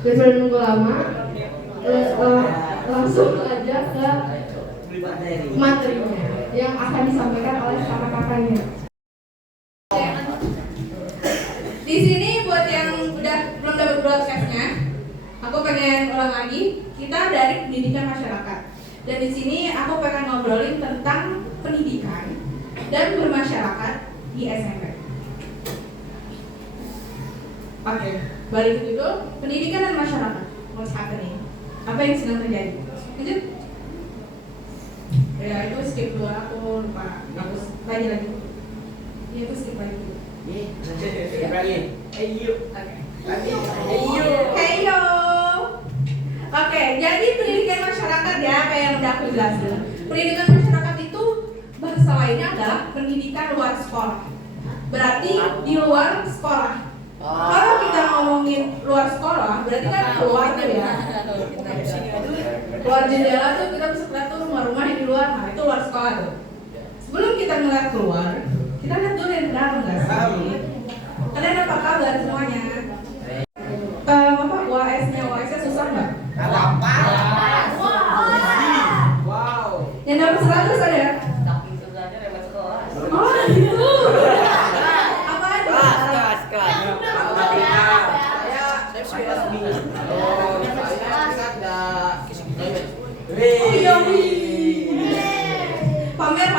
daripada nunggu lama, langsung aja ke materinya yang akan disampaikan oleh kakak-kakaknya. Di sini buat yang udah belum dapat broadcastnya, aku pengen ulang lagi. Kita dari pendidikan masyarakat, dan di sini aku pengen ngobrolin tentang pendidikan dan bermasyarakat di SMP. Oke, balik ke judul pendidikan dan masyarakat. What's happening? Apa yang sedang terjadi? Lanjut. Ya itu skip dulu, aku lupa. Bagus. Lagi. Iya itu skip lagi. Heyo. Oke, jadi pendidikan masyarakat ya, kayak yang udah aku jelasin. Pendidikan masyarakat itu bahasa lainnya adalah pendidikan luar sekolah. Berarti di luar sekolah. Kalau kita ngomongin luar sekolah, berarti kan keluar tuh ya. Keluar jendela tuh kita bisa lihat tuh rumah-rumah yang di luar, nah itu luar sekolah tuh. Sebelum kita ngeliat keluar, kita lihat dulu yang dalam nggak sih? Kalian apa kabar semuanya? Bapak UAS-nya susah nggak? Wow. Yang dapat 100 ada? Oh gitu. Apa aja?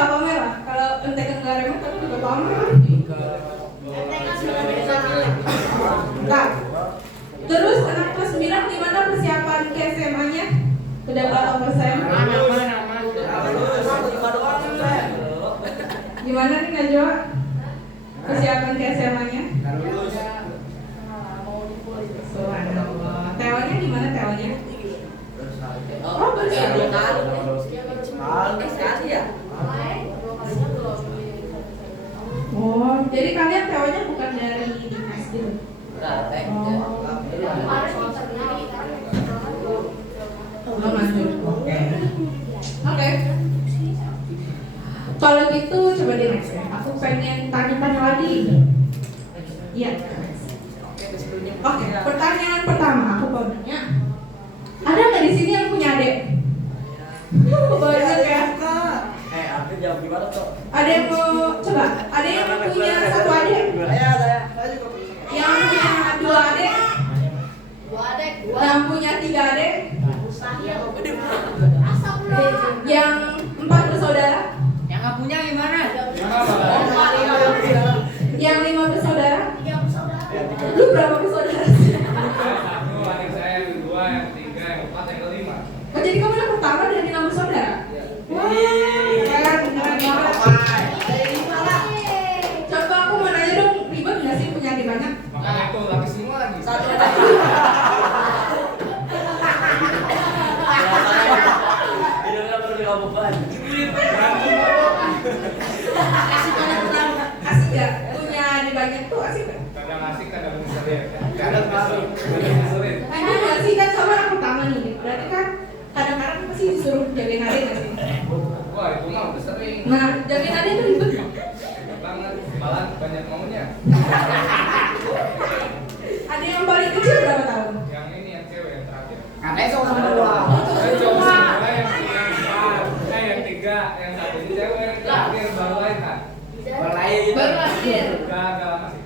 Pamer lah. Kalau entek enggak remet tapi juga pamer. Nah, terus anak kelas 9 gimana persiapan ke SMA-nya? Udah berapa persen? Gimana nih Najwa? Persiapan ke SMA-nya? Teonya gimana teonya? Oh persiapan. Oh, jadi kalian teonya bukan dari dinas gitu? Belum lanjut. Oke. Kalau gitu coba di next ya. Aku pengen tanya-tanya lagi. Iya. Oke, pertanyaan pertama aku mau nanya. Ada nggak di sini yang punya adik? Banyak ya. Aku jawab gimana tuh? Ada yang mau coba? Ada yang punya satu adik? Yang punya 2 adik? Yang punya 3 adik? Yang 4 bersaudara? Yang nggak punya gimana? Yang 5 bersaudara? Lu berapa bersaudara? Adik saya yang 2, yang 3, yang 4, yang 5. Oh jadi kamu yang pertama dari 6 bersaudara? Wah, keren banget. Coba aku mau nanya dong, ribet nggak sih punya adik banyak? Makanya itu laki semua lagi. Asik gak? Punya adik banyak tuh asik gak? Kadang asik, kadang ngeselin. Kadang ngeselin. Ini nggak sih kan sama anak pertama nih, berarti kan kadang-kadang pasti disuruh jagain adik nggak sih? Wah itu mah udah sering. Nah, jagain adik itu ribet nggak? Banget, malah banyak maunya. Ada yang paling kecil berapa tahun? Yang ini yang cewek yang terakhir. Katanya sama dua. Saya coba semua yang 4, yang 3, yang 1 ini cewek, yang terakhir baru lain kan? Baru lahir. Gagal masih.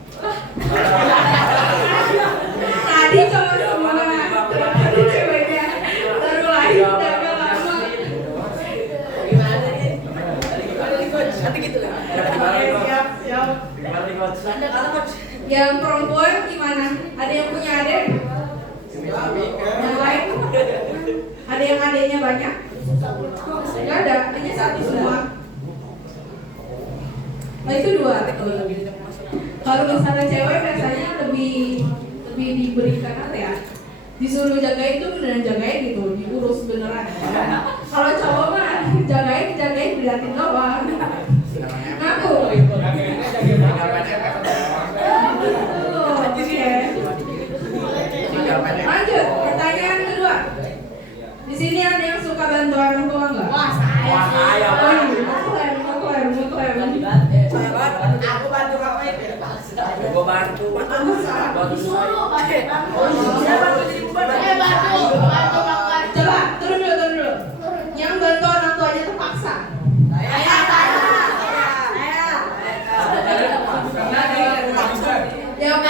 Tadi cowok semua, tadi ceweknya baru lahir udah agak lama. Nanti gitu kan? Yang perempuan gimana? Ada yang punya adik? Yang lain? Ada yang adiknya banyak? Gak ada, hanya 1 semua. Oh itu 2. Kalau misalnya cewek biasanya lebih diberikan apa ya? Disuruh jagain tuh beneran jagain gitu, diurus beneran. Kalau cowok mah jagain diliatin doang. Ngaku. Jagainnya jagain banget. Lanjut, pertanyaan kedua. Di sini ada yang suka bantu orang tua nggak? Wah saya. Mengklaim. Aku bantu kamu itu. Gua bantu. Disuruh pakai. Saya bantu jadi beban.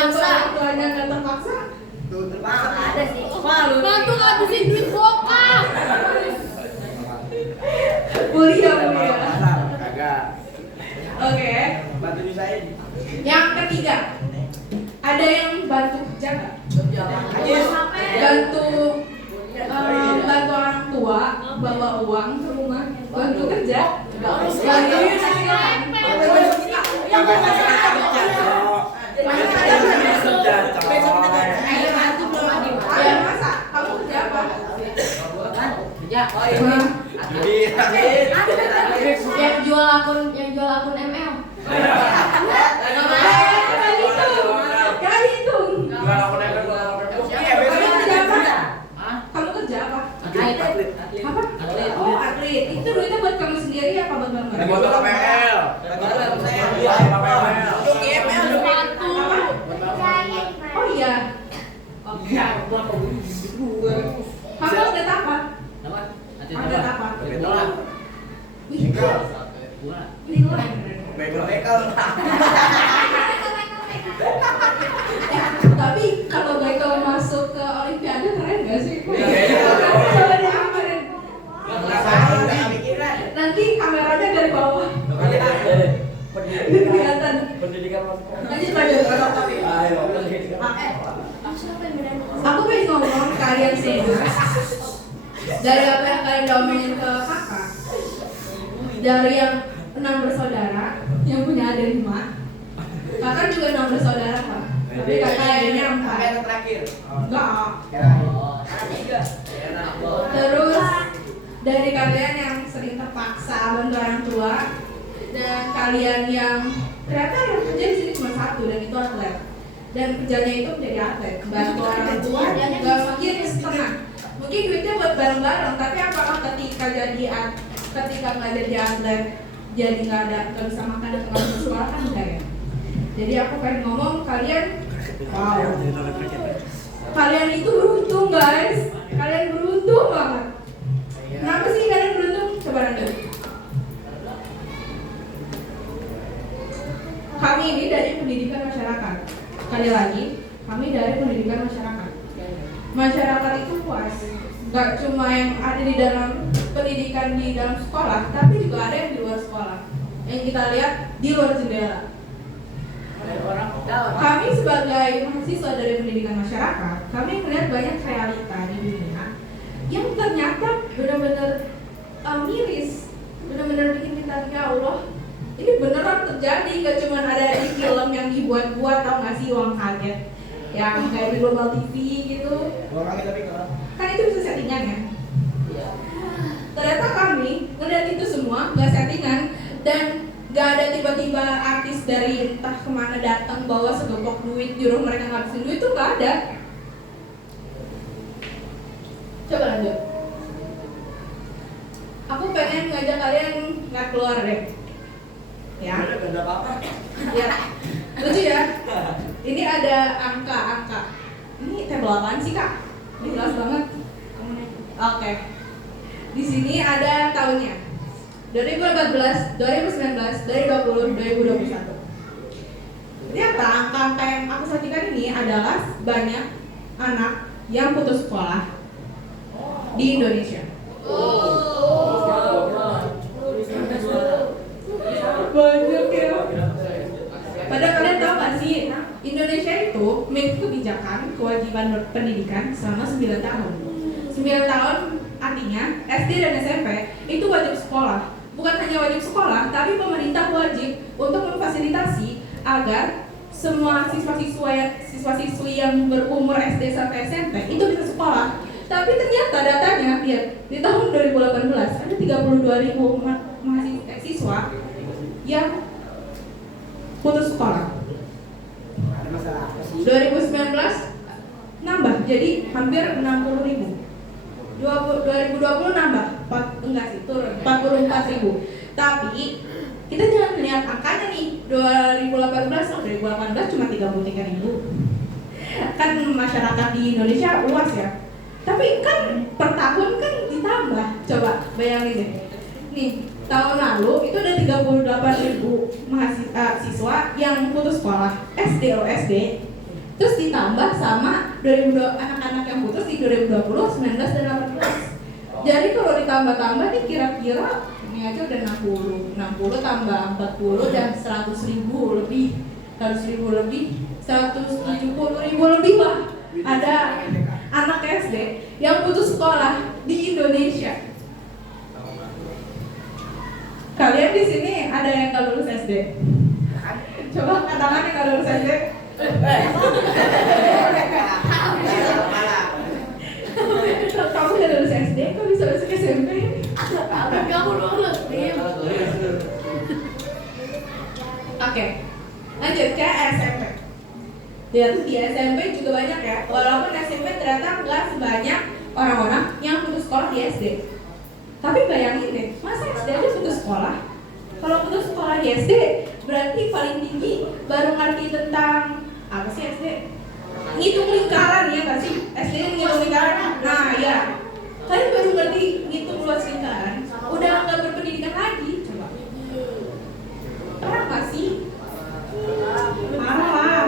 bantu orang tuanya nggak terpaksa. Tuh terpaksa. Ada sih. Malu. Bantu ngabisin duit bokap. Kuliah. Kagak. Oke. Bantu nyusahin. Yang ketiga, ada yang bantu kerja nggak? Bantu bantu orang tua bawa uang ke rumah, bantu kerja. Bantu ya masa kamu kerja apa? Yang jual akun ML. Gak dihitung. Kamu kerja apa? Kamu kerja apa? Apa? Oh atlet. Itu duitnya buat kamu sendiri apa buat orang lain? Oh iya. Kamu atlet apa? Atlet apa? Wih, wih, keren. Tapi kalau Michael masuk ke Olimpiade keren gak sih? Coba deh keren. Nanti kameranya dari bawah. Kelihatan. Lanjut. Aku pengen ngomong kalian semua. Dari apa yang kalian udah omongin ke kakak, dari yang 6 bersaudara yang punya adik 5, kakak juga 6 bersaudara pak. Tapi kakak adiknya 4. Enggak. Terus dari kalian yang sering terpaksa bantu orang tua dan kalian yang ternyata yang kerja di sini cuma 1 dan itu atlet. Dan kerjanya itu menjadi atlet, bantu orang tua dan nggak mungkin setengah. Mungkin duitnya buat bareng-bareng, tapi apakah ketika nggak jadi atlet jadi nggak bisa makan atau nggak bisa sekolah kan enggak ya. Jadi aku pengen ngomong kalian, wow, kalian itu beruntung guys, kalian beruntung banget. Kenapa sih kalian beruntung? Coba lanjut. Kami ini dari pendidikan masyarakat. Sekali lagi, kami dari pendidikan masyarakat. Masyarakat itu luas, nggak cuma yang ada di dalam pendidikan di dalam sekolah, tapi juga ada yang di luar sekolah. Yang kita lihat di luar jendela. Kami sebagai mahasiswa dari pendidikan masyarakat, kami melihat banyak realita di dunia yang ternyata benar-benar miris, benar-benar bikin kita ya Allah, ini beneran terjadi, gak cuma ada di film yang dibuat-buat, tau gak sih uang kaget yang kayak di Global TV gitu. Kan itu bisa settingan ya. Ternyata kami ngeliat itu semua gak settingan dan gak ada tiba-tiba artis dari entah kemana datang bawa segepok duit nyuruh mereka ngabisin duit, itu gak ada. Coba lanjut. Aku pengen ngajak kalian nggak keluar deh. Ya. Ya. Lucu ya. Ini ada angka-angka. Ini tabel apaan sih kak? Ini jelas banget. Oke. Di sini ada tahunnya. 2014, 2019, 2020, 2021. Ternyata angka-angka yang aku sajikan ini adalah banyak anak yang putus sekolah di Indonesia. Banyak ya. Padahal kalian tahu gak sih, Indonesia itu memiliki kebijakan kewajiban pendidikan selama 9 tahun. 9 tahun artinya SD dan SMP itu wajib sekolah. Bukan hanya wajib sekolah, tapi pemerintah wajib untuk memfasilitasi agar semua siswa-siswi yang berumur SD sampai SMP itu bisa sekolah. Tapi ternyata datanya, lihat, di tahun 2018 ada 32.000 mahasiswa yang putus sekolah. 2019 nambah jadi hampir 60.000. 2020 nambah, enggak sih, turun 44.000. Tapi kita jangan lihat angkanya nih, 2018 cuma 33.000. Kan masyarakat di Indonesia luas ya. Tapi kan per tahun kan ditambah. Coba bayangin deh. Nih, tahun lalu itu ada 38.000 mahasiswa yang putus sekolah SD. Terus ditambah sama 2002 anak-anak yang putus di 2020, 19 dan 18. Jadi kalau ditambah-tambah nih kira-kira ini aja udah 60 tambah 40 dan 100.000 lebih. 100.000 lebih, 170.000 lebih lah. Ada anak SD yang putus sekolah di Indonesia. Kalian di sini ada yang nggak lulus SD? Coba angkat tangan yang nggak lulus SD. Kamu udah lulus SD, kok bisa masuk SMP? Kamu lulus, Dim. Oke, lanjut ke SMP. Lihat di SMP juga banyak ya. Walaupun SMP ternyata nggak sebanyak orang-orang yang putus sekolah di SD. Tapi bayangin deh, masa SD aja putus sekolah? Kalau putus sekolah di SD, berarti paling tinggi baru ngerti tentang apa sih SD? Ngitung lingkaran ya nggak sih? SD ngitung lingkaran. Nah ya, kalian baru ngerti ngitung luas lingkaran, udah nggak berpendidikan lagi. Coba. Parah nggak sih? Parah.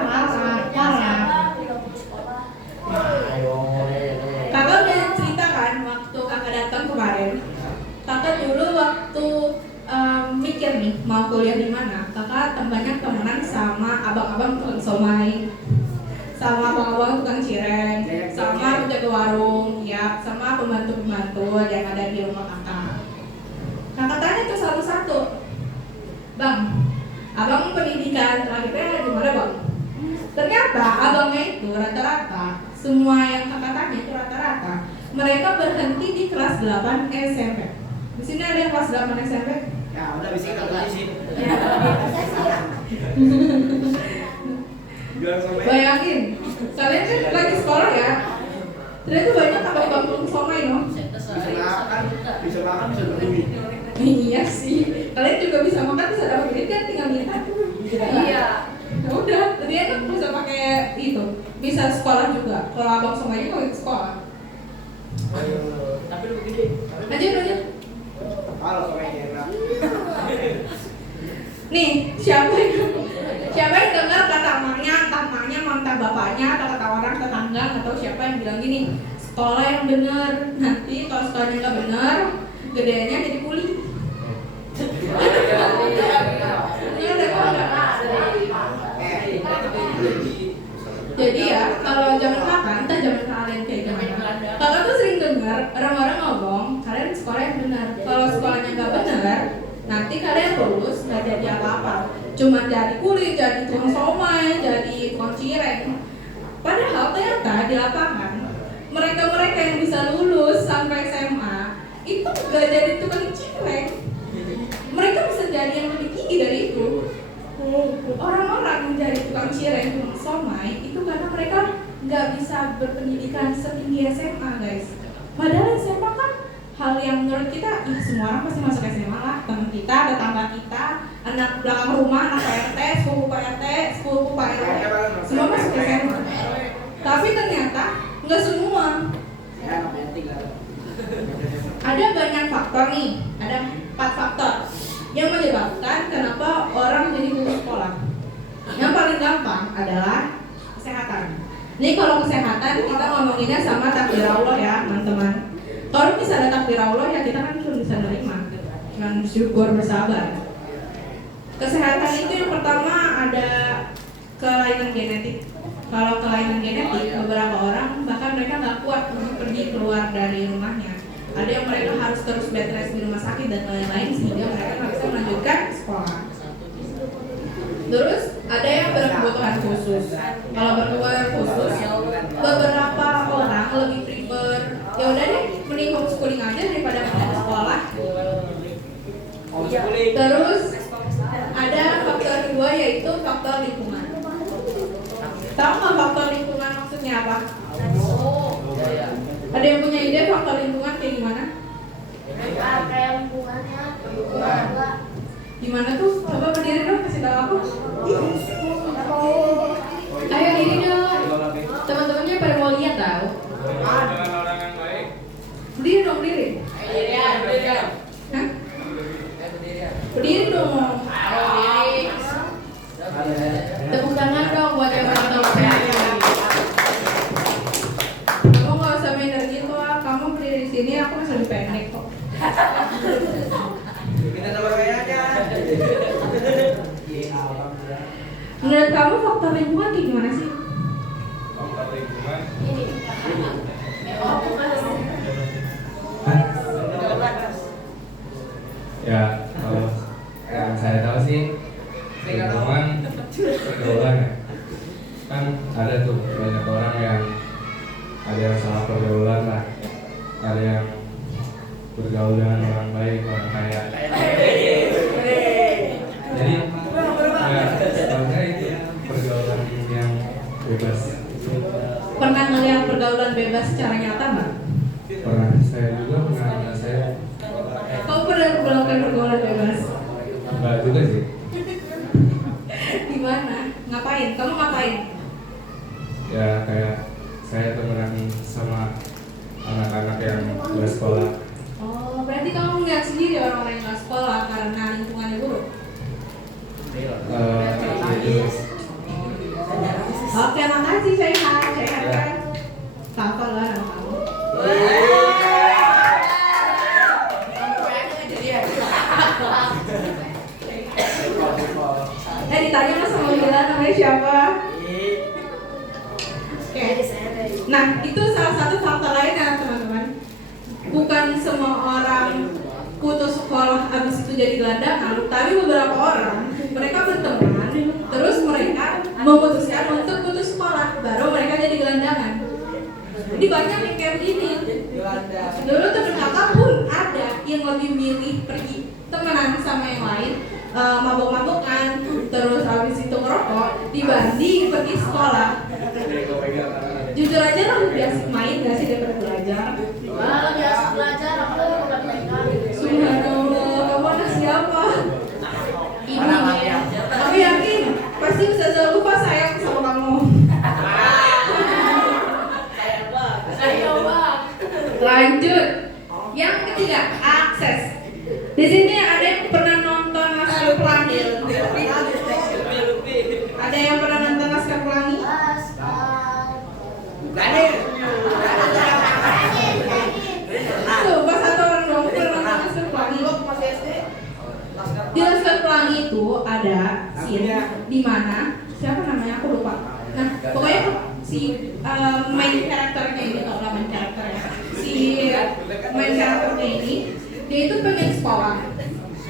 Kakak udah cerita kan waktu kakak datang kemarin. Kakak dulu waktu mikir nih mau kuliah di mana. Kakak banyak temenan sama abang-abang tukang somai, sama abang-abang tukang cireng, sama penjaga warung, ya, sama pembantu-pembantu yang ada di rumah kakak. Kakak tanya tuh satu-satu, bang, abang pendidikan terakhirnya di mana bang? Ternyata abangnya itu rata-rata semua yang kakak tanya itu rata-rata mereka berhenti di kelas 8 SMP. Di sini ada yang kelas 8 SMP? Ya udah bisa kalau di sini. Jual somai. Bayangin, kalian kan lagi sekolah ya. Ternyata banyak abang-abang somai no. Bisa makan, bisa berdui. Iya sih, kalian juga bisa makan, bisa dapat duit kan, tinggal minta. Iya. Ya udah, lebih enak bisa pakai itu, bisa sekolah juga. Kalau abang somainya kalau ikut sekolah. Tapi lu gede. Lanjut. Kalau somainya enak. Nih, siapa yang dengar kata emaknya, entah emaknya, entah bapaknya, atau kata orang tetangga, atau siapa yang bilang gini, sekolah yang benar, nanti kalau sekolahnya nggak benar, gedenya jadi kuli. Jadi ya, kalau zaman kakak, entah zaman kalian kayak gimana. Kakak tuh sering dengar orang-orang ngomong, kalian sekolah yang benar. Kalau sekolahnya nggak benar, nanti kalian lulus nggak jadi apa-apa. Cuma jadi kuli, jadi tukang somai, jadi tukang cireng. Padahal ternyata di lapangan, mereka-mereka yang bisa lulus sampai SMA itu nggak jadi tukang cireng. Mereka bisa jadi yang lebih tinggi dari itu. Orang-orang yang jadi tukang cireng, tukang somai itu karena mereka nggak bisa berpendidikan setinggi SMA, guys. Padahal SMA kan hal yang menurut kita, semua orang pasti masuk SMA lah. Teman kita, tetangga kita, anak belakang rumah, anak PRT, sepupu PRT, sepupu Pak RT, semua masuk SMA. Tapi ternyata nggak semua. Ya namanya tinggal. Ada banyak faktor nih, ada 4 faktor yang menyebabkan kenapa orang jadi putus sekolah. Yang paling gampang adalah kesehatan. Ini kalau kesehatan kita ngomonginnya sama takdir Allah ya teman-teman. Kalau misalnya takdir Allah ya kita kan cuma bisa nerima, cuma bersyukur, bersabar. Kesehatan itu yang pertama ada kelainan genetik. Kalau kelainan genetik, beberapa orang bahkan mereka nggak kuat untuk pergi keluar dari rumahnya. Ada yang mereka harus terus bed rest di rumah sakit dan lain-lain sehingga mereka nggak bisa melanjutkan sekolah. Terus ada yang berkebutuhan khusus. Kalau berkebutuhan khusus, beberapa orang lebih prefer ya udah deh mending homeschooling aja daripada di sekolah. Terus ada faktor kedua yaitu faktor lingkungan. Tahu nggak faktor lingkungan maksudnya apa? Ada yang punya ide faktor lingkungan kayak gimana? Kayak lingkungannya, Gimana tuh? Coba berdiri dong, kasih tahu aku. Ayo diri dong. Teman-temannya pada mau lihat tahu. Dengan orang yang baik. Berdiri dong, berdiri. Hah? Berdiri dong. Tepuk tangan dong buat yang orang tua. Minta nomor WA-nya. Iya, alhamdulillah. Menurut kamu faktor lingkungan kayak gimana sih? Faktor lingkungan. Ini. Oh, Ya, kalau yang saya tahu sih lingkungan pergaulan ya. Kan ada tuh banyak orang yang ada yang salah pergaulan lah, ada yang bergaul dengan orang baik, orang kaya. Jadi ya sebenarnya itu pergaulan yang bebas. Pernah ngeliat pergaulan bebas secara nyata nggak? Pernah saya juga pernah saya Kamu pernah melakukan pergaulan bebas? enggak juga sih. Gimana? Ngapain? Kamu ngapain? Ya kayak saya temenan sama anak-anak yang nggak sekolah. Oh, berarti kamu melihat sendiri orang-orang yang nggak sekolah karena lingkungannya buruk. Itu Oke, makasih sehat kan? Apa lah nama kamu? Ditanya mas sama Lila namanya siapa? Oke. Nah, itu salah satu faktor lainnya teman-teman. Bukan semua orang putus sekolah habis itu jadi gelandangan, tapi beberapa orang mereka berteman, terus mereka memutuskan untuk putus sekolah, baru mereka jadi gelandangan. Jadi banyak yang kayak begini. Dulu temen kakak pun ada yang lebih milih pergi temenan sama yang lain, mabok-mabokan, terus habis itu ngerokok dibanding pergi sekolah. Jujur aja lebih asik main gak sih daripada belajar? Wah, biasa belajar aku bukan mereka. Subhanallah, kamu anak siapa? Ini ya. Aku yakin pasti Ustazah lupa sayang sama kamu. Saya bang. Lanjut. Yang ketiga, akses. Di sini ada yang pernah nonton Laskar Pelangi? Ada yang pernah nonton Laskar Pelangi? Tuh, pas satu orang dong pernah nonton Laskar Pelangi. Di Laskar Pelangi itu ada scene di mana siapa namanya aku lupa. Nah, pokoknya si main karakternya ini, tau lah main karakternya. Si main karakternya ini dia itu pengen sekolah,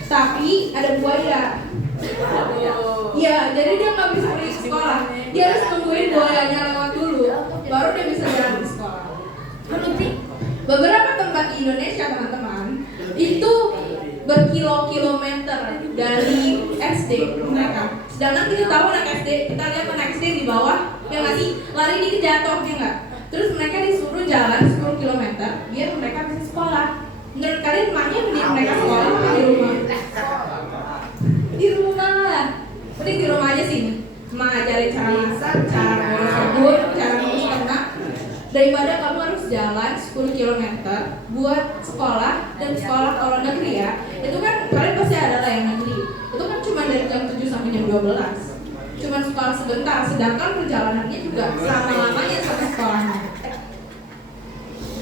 tapi ada buaya. Ya, jadi dia nggak bisa pergi ke sekolah. Dia harus nungguin buayanya lewat dulu, baru dia bisa jalan ke sekolah. Beberapa tempat di Indonesia teman-teman itu berkilo-kilometer dari SD mereka. Sedangkan kita tahu anak SD, kita lihat anak SD di bawah yang ngasih lari dikejar ya nggak? Terus mereka disuruh jalan 10 km biar mereka bisa sekolah. Menurut kalian maknya mending mereka sekolah apa di rumah? Di rumah lah. Mending di rumah aja sih. Mengajarin cara masak, cara ngurus kebun, cara ngurus ternak. Daripada kamu harus jalan 10 km buat sekolah, dan sekolah kalau negeri ya, itu kan kalian pasti ada lah yang negeri. Itu kan cuma dari jam 7 sampai jam 12. Cuma sekolah sebentar, sedangkan perjalanannya juga selama-lamanya sampai sekolahnya.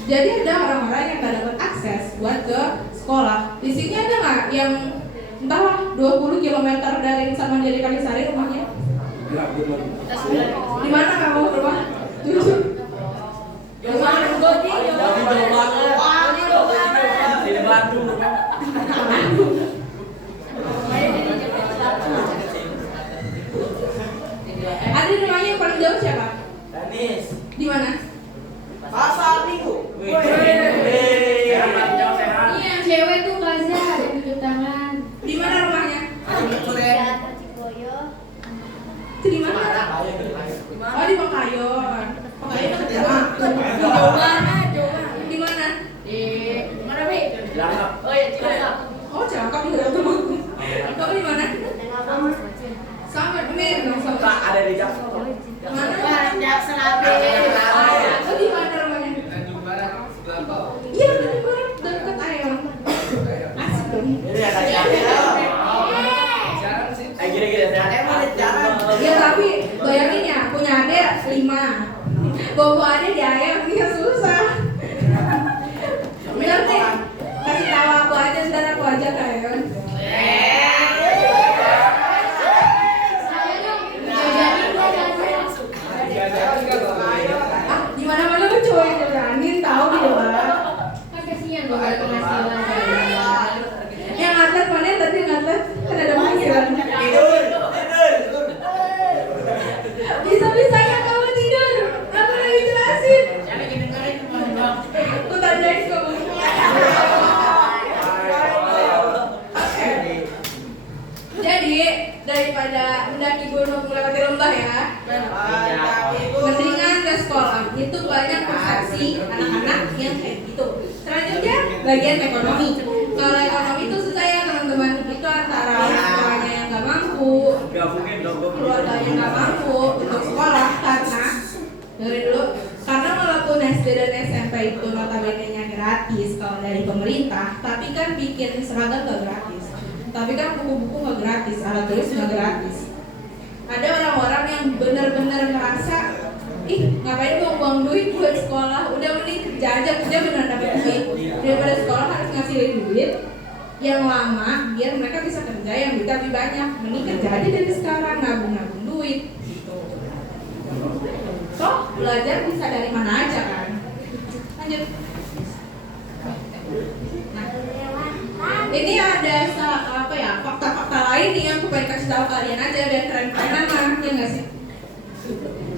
Jadi ada orang-orang yang gak dapat akses buat ke sekolah. Di sini ada nggak yang entahlah 20 km dari sama dari Kalisari rumahnya? Di mana kamu rumah? Jujur. Di Bandung. Ada rumahnya yang paling jauh siapa? Danis. Di mana? Pasar Minggu. Iya, Cewek tuh Gaza ada di tangan. di mana rumahnya? Ciboyo. Itu di mana? Oh, di Pekayon. Pekayon dekat rumah. Jauh banget. Di mana? Di mana, Bi? Oh ya, Cilacap. Oh, Cilacap juga dekat rumahku. Kamu di mana? Sama bener dong sama. Ada di Jakarta. Mana? Jackson Abe. Oh, di mana rumahnya? Tanjung Barat, sebelah tol. Iya, Tanjung Barat dekat Ayam. Asik dong. Ini ada jalan. Jarang sih. Gini-gini, saya mau di jalan. Ya tapi bayangin ya, punya adik 5. Bobo adik di Ayam, dia susah. Bener deh. Kasih tahu aku ya. Saya dong. Jajanin nggak Gazel? Diajarin nggak kalau Ayo. Ah, di mana-mana lu cowok yang jalanin tahu di luar. Kan kasihan dong ada penghasilan. Yang atlet mana tadi yang atlet kan ada penghasilan. Tidur. Bisa-bisanya kamu tidur. Aku lagi jelasin. Saya lagi dengerin Bang. Aku tanyain kamu. Jadi daripada mendaki gunung melewati lembah ya, mendingan ke sekolah. Itu banyak persepsi anak-anak yang kayak gitu. Selanjutnya bagian ekonomi. Kalau ekonomi itu susah ya teman-teman. Itu antara sekolahnya yang nggak mampu, keluarganya nggak mampu untuk sekolah karena dari dulu karena walaupun SD dan SMP itu notabene-nya gratis kalau dari pemerintah, tapi kan bikin seragam nggak gratis. Tapi kan buku-buku nggak gratis, alat tulis nggak gratis. Ada orang-orang yang benar-benar ngerasa, ih ngapain buang duit buat sekolah, udah mending kerja aja, kerja beneran dapat duit daripada sekolah harus ngasihin duit yang lama biar mereka bisa kerja yang duit lebih banyak. Mending kerja aja dari sekarang, nabung-nabung duit. Toh belajar bisa dari mana aja kan. Lanjut. Ini ada fakta-fakta lain nih yang aku pengen kasih tahu kalian aja biar keren-kerenan mah, ya nggak sih?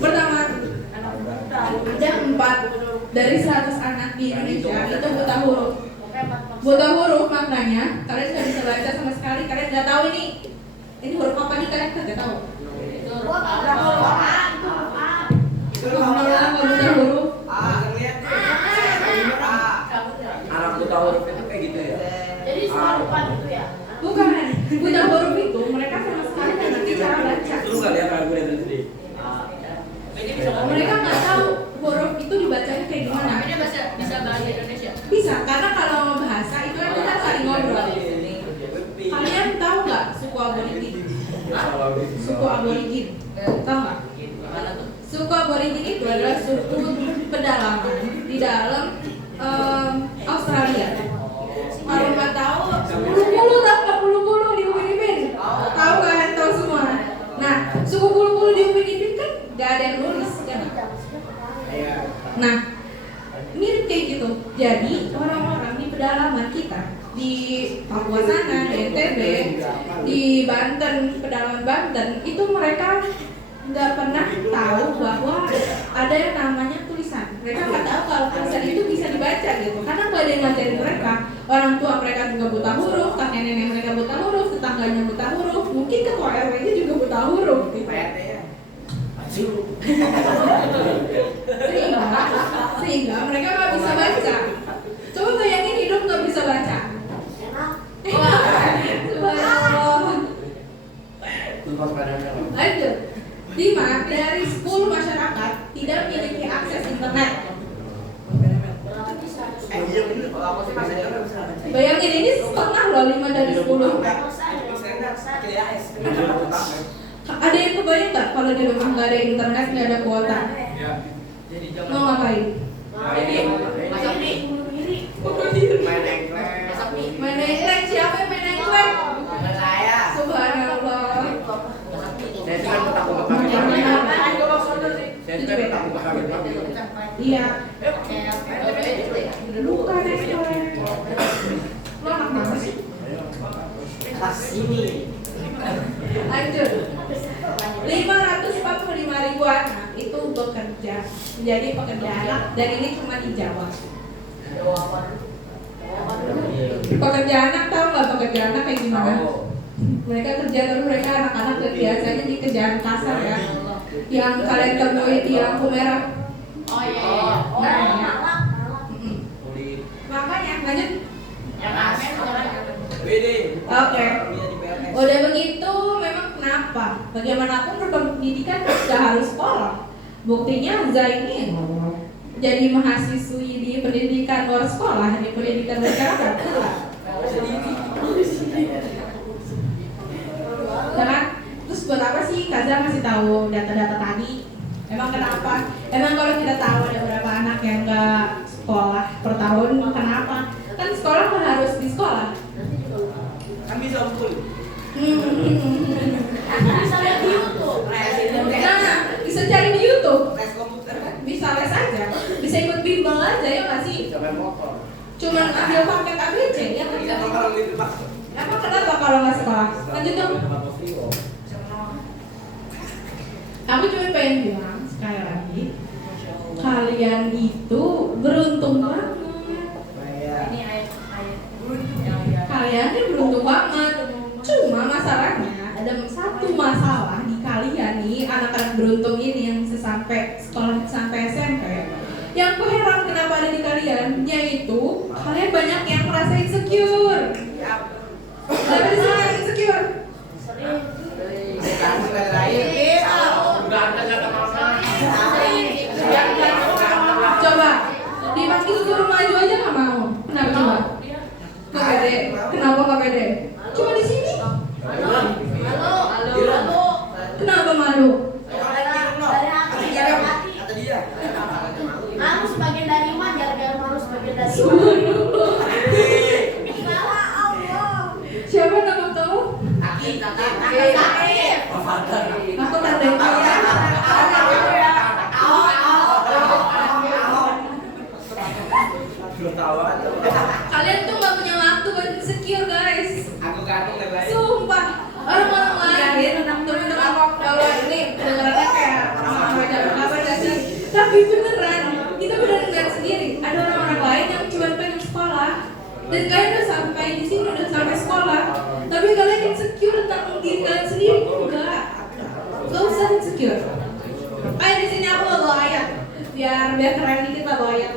Pertama, ada 4 dari 100 anak di Indonesia itu buta huruf. Buta huruf maknanya kalian nggak bisa baca sama sekali, kalian nggak tahu ini huruf apa nih, kalian nggak tahu. Nggak buta huruf. Anak buta huruf itu kayak gitu ya. Jadi serupa gitu ya? Bukan, buta huruf itu mereka sama sekali nggak ngerti cara baca. Lu nggak lihat lagu dari tadi? Mereka nggak tahu huruf itu dibacanya kayak gimana. Namanya bisa bahasa Indonesia. Bisa, karena kalau bahasa itu kan kita saling ngobrol. Kalian tahu nggak suku aborigin? Suku aborigin, tahu nggak? Suku aborigin itu adalah suku pedalaman di dalam Australia. Kalau nggak tahu, bulu-bulu di Upin Ipin. Tahu kan? Tahu semua. Nah, suku bulu-bulu di Upin Ipin kan nggak ada yang nulis, kan? Nah, mirip kayak gitu. Jadi orang-orang di pedalaman kita di Papua sana, di NTB, di Banten, pedalaman Banten itu mereka nggak pernah tahu bahwa ada yang namanya tulisan. Mereka nggak tahu kalau tulisan itu bisa dibaca gitu, karena nggak ada yang ngajarin mereka. Orang tua mereka juga buta huruf, kakek nenek mereka buta huruf, tetangganya buta huruf, mungkin ketua RW-nya juga buta huruf. Gitu. Sehingga mereka nggak bisa baca. Coba bayangin hidup nggak bisa baca. Subhanallah. Lanjut. 5 dari 10 masyarakat tidak memiliki akses internet. Bayangin ini setengah loh, 5 dari 10. Ada yang kebayang nggak kalau di rumah nggak ada internet, nggak ada kuota? Ya. Mau ngapain? Main engklek, siapa yang main engklek? Subhanallah. Iya. Bukan engklek. Lo anak mana sih? Lanjut. 545.000 anak itu bekerja menjadi pekerja anak, dan ini cuma di Jawa. Pekerja anak, tahu nggak pekerja anak kayak gimana? Mereka kerja, tapi mereka anak-anak dan biasanya di kerjaan kasar ya, yang kalian temui di lampu merah. Oh iya. Makanya lanjut. Yang amen orang Oke. Udah begitu, memang kenapa? Bagaimanapun pendidikan sudah harus sekolah. Buktinya Zaini jadi mahasiswi di pendidikan luar sekolah, di pendidikan masyarakat. Kan? Terus buat apa sih Kaza masih tahu data-data tadi? Emang kenapa? Emang kalau kita tahu ada beberapa anak yang nggak sekolah per tahun, kenapa? Kan sekolah kan harus di sekolah. Kan bisa full. Bisa lihat di YouTube. Nah, bisa cari di YouTube, Les komputer kan? bisa les aja, bisa ikut bimbel aja ya nggak sih? Sampai motor. Cuman ambil paket ABC ya nggak Bisa sih? nongkrong di tempat. Emang kenapa kalau nggak sekolah? Lanjut dong. Tempat posio. Aku cuma pengen bilang sekali lagi, kalian itu beruntung banget. Ini ayat Kalian ini beruntung banget. Cuma masalahnya ada satu masalah di kalian nih, anak-anak beruntung ini yang sampai sekolah sampai SMP. Yang aku heran kenapa ada di kalian, yaitu kalian banyak yang merasa insecure. Ada di sini yang insecure. Kamu nggak lain. Udah ada kata Coba dipanggil suruh maju aja nggak mau. Kenapa coba? Nggak pede. Kenapa nggak pede? Cuma di sini. Kenapa malu? Kata dia. Malu sebagian dari iman, gara-gara malu sebagian dari iman. Subhanallah. Salah Allah. Siapa nama kamu? Aki. Aku tanda ya. Belum tahu aja. Kalian tuh nggak punya waktu buat insecure guys. Aku gantung nggak lain. Sumpah. Orang-orang lain teman-teman kalau ini dengerannya kayak orang macam apa gak sih? Tapi beneran kita beneran nggak sendiri. Ada orang-orang lain yang cuma pengen sekolah. Dan kalian udah sampai di sini udah sampai sekolah. Tapi kalian insecure tentang diri kalian sendiri enggak? Gak usah insecure. Ayo di sini aku bawa ayat. Biar keren dikit lah bawa ayat.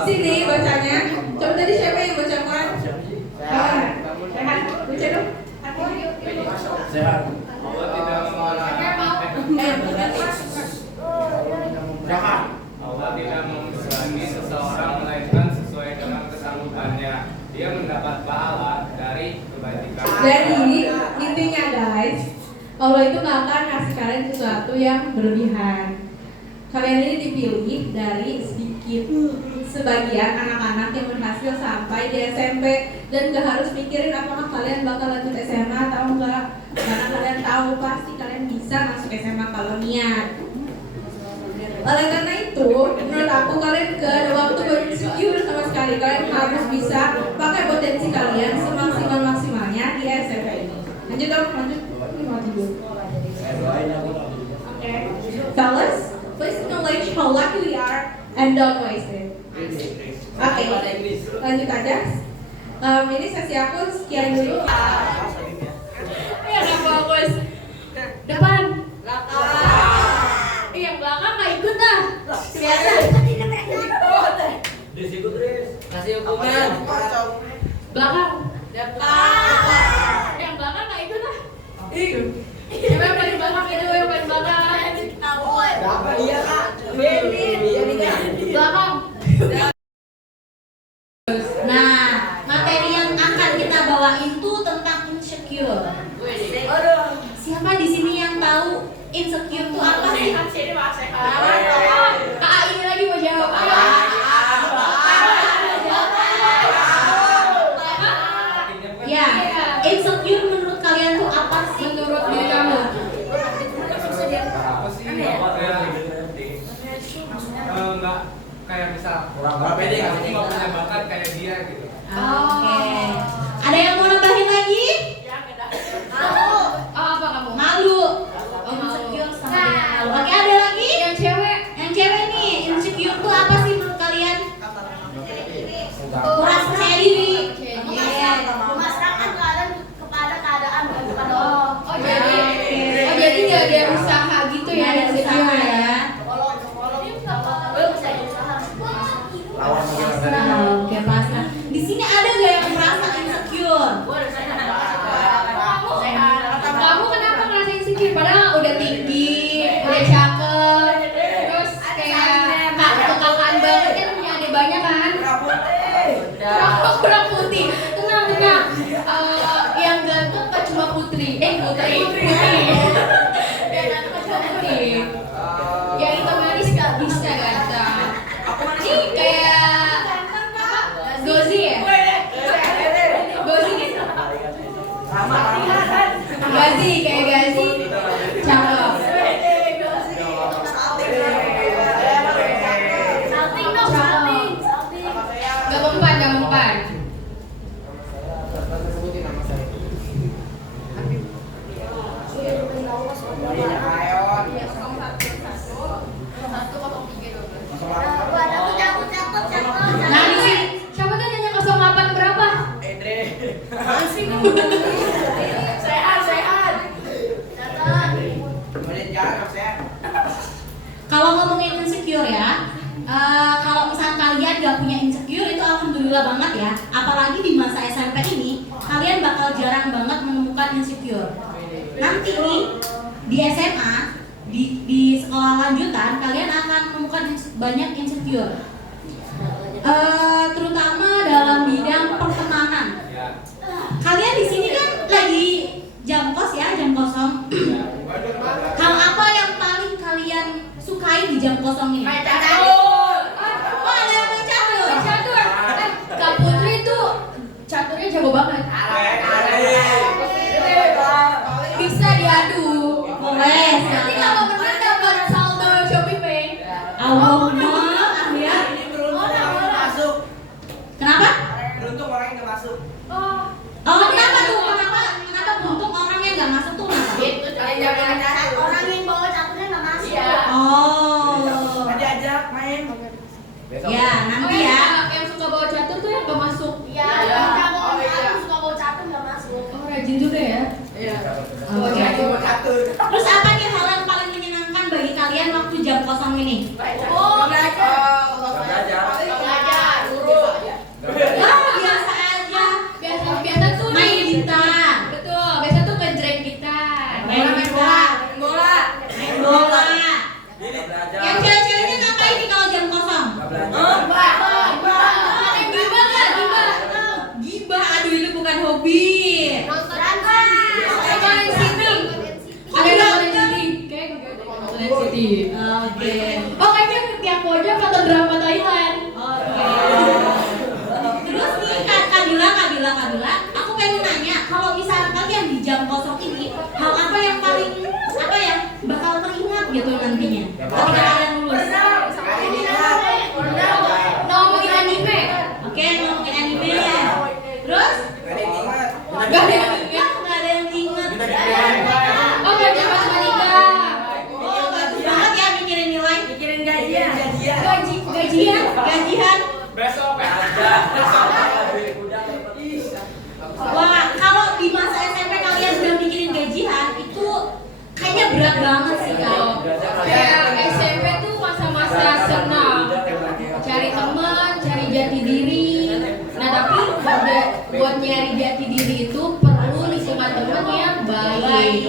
Sini bacanya. Coba tadi siapa yang baca Quran? Sehat. Baca dong. Sehat. Allah tidak Jangan. Allah tidak membebani seseorang melainkan sesuai dengan kesanggupannya. Dia mendapat pahala dari kebajikan. Jadi intinya guys, Allah itu gak akan ngasih kalian sesuatu yang berlebihan. Kalian ini dipilih dari sedikit sebagian anak-anak yang berhasil sampai di SMP dan gak harus mikirin apakah kalian bakal lanjut SMA atau enggak, karena kalian tahu pasti kalian bisa masuk SMA kalau niat. Oleh karena itu, menurut aku kalian gak ada waktu buat insecure sama sekali. Kalian harus bisa pakai potensi kalian semaksimal-maksimalnya di SMP ini. Lanjut dong, lanjut. Ini mau tidur. Okay. Fellas, please acknowledge how lucky we are and don't waste it. Oke, lanjut aja. Ini sesi aku sekian dulu. Ya nggak bagus. Depan. Yang belakang nggak ikut dah. Biasa. Disikut Tris. Kasih hukuman. Belakang. Yang belakang nggak ikut dah. Siapa yang paling belakang itu yang paling belakang. Berapa dia kak? Dia nih. Belakang. Nah, materi yang akan kita bawain tuh tentang insecure. Siapa di sini yang tahu insecure tuh apa sih? Kak ini lagi mau jawab. Ya, insecure menurut kalian tuh apa sih? Menurut diri kamu. Apa sih? Enggak kayak misal Nggak pede, nggak aku pede. nggak punya bakat kayak dia gitu. Oke. Ada yang mau nambahin lagi? Oh, apa kamu? Malu. Oh, malu. Insecure sama dengan malu. Oke, ada lagi? Yang cewek. Yang cewek nih, insecure tuh apa sih menurut kalian? Kurang percaya diri. Iya. Memasrahkan keadaan kepada keadaan bukan kepada Allah. Oh jadi nggak ada usaha gitu ya Ada insecure usaha ya. ya. Belum saya usaha. Lawan sama Nah, oke pas. Nah, di sini ada gak yang merasa insecure? Kamu kenapa ngerasa insecure? Padahal udah tinggi, udah cakep, terus kayak kekakan banget kan punya adik banyak kan? Kurang putih. Tenang. Yang ganteng kan cuma putri. Putri. Yang ganteng kan cuma putri. Yang hitam manis gak bisa ganteng. Ini kayak apa? Gozi ya? Gozi. ngomongin insecure ya, kalau misalnya kalian gak punya insecure itu alhamdulillah banget ya. Apalagi di masa SMP ini, kalian bakal jarang banget menemukan insecure. Nanti nih di SMA, di sekolah lanjutan, kalian akan menemukan banyak insecure. Terutama dalam bidang pertemanan. Kalian di sini kan lagi jam kos ya, jam kosong. Hal apa yang paling kalian sukai di jam kosong ini? Main catur. Oh, ada yang main catur. Catur. Kak Putri tuh caturnya jago banget. Bisa diadu. Boleh. Nanti kalau menang dapat saldo Shopee. Allahumma ya. Ini beruntung masuk. Kenapa? Beruntung orang yang nggak masuk. Oh, kenapa tuh? Kenapa beruntung orang yang nggak masuk tuh kenapa? Orang yang bawa caturnya nggak masuk. Oh. Diajak main. Ya, nanti ya. Yang suka bawa catur tuh yang gak masuk. Iya, yang cabang yang suka bawa catur nggak masuk. Oh, rajin juga ya. Catur. Terus apa nih hal yang paling menyenangkan bagi kalian waktu jam kosong ini? Oh, Belajar. Biasa aja. Biasa tuh Main gitar. Betul, biasa tuh ngejreng gitar. Main gitar. Bola. Main bola. Belajar. Yang cewek-ceweknya ngapain nih kalau jam kosong? Gibah, aduh itu bukan hobi. Kemarin sini. Ada yang sini. Kayak Kemarin City. Oke. Oh, kayaknya yang pojok atau drama Thailand. Oke. Terus nih Kadila, aku pengen nanya, kalau misalnya kalian di jam kosong ini, hal apa yang paling bakal teringat gitu nantinya ketika kalian lulus? Ngomongin anime. Oke, ngomongin anime. Terus? Gak ada yang ingat. Nggak ada yang ingat. Oh, belajar matematika. Oh, bagus banget ya mikirin nilai. Mikirin gajian. Gajian. Besok ya. Wah, kalau di masa SMP kalian udah mikirin gajian, itu kayaknya berat banget sih kalau. Kayak SMP tuh masa-masa senang, cari teman, cari jati diri. Nah tapi buat nyari jati diri itu perlu lingkungan teman yang baik,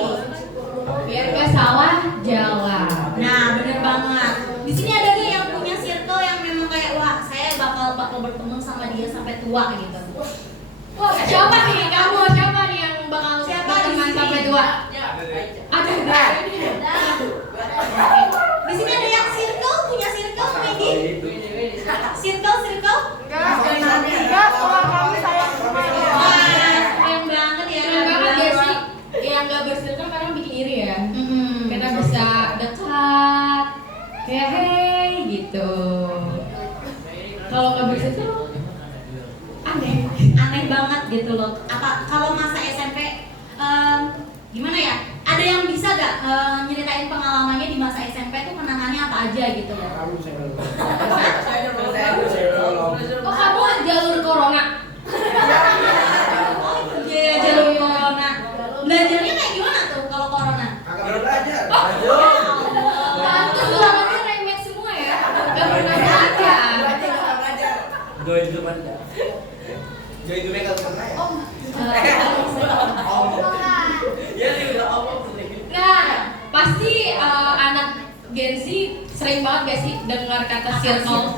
biar gak salah jalan. Nah, bener banget. Di sini ada nih yang punya circle yang memang kayak wah, saya bakal berteman sama dia sampai tua gitu. Wah, siapa nih kamu? Siapa nih yang bakal Siapa di teman sini? sampai tua? Ada nggak? Di sini ada yang punya circle, Medi? Circle? Wah, keren banget ya. Keren banget ya sih. Yang nggak bersirkel kadang bikin iri ya. Mm-mm. Karena bisa dekat, kayak hey gitu. Kalau nggak bersirkel Aneh banget gitu loh. Apa kalau masa SMP gimana ya? Ada yang bisa gak nyeritain pengalamannya di masa SMP tuh kenangannya apa aja gitu loh? Oh, kamu jalur corona? Iya, jalur corona. Belajarnya kayak gimana tuh kalau corona? Belajar. Pantes ulangannya remet semua ya. Gak pernah belajar. Join dulu mana? Join dulu nggak pernah ya? Ya sih udah omong. Nah, pasti anak Gen Z sering banget gak sih dengar kata circle?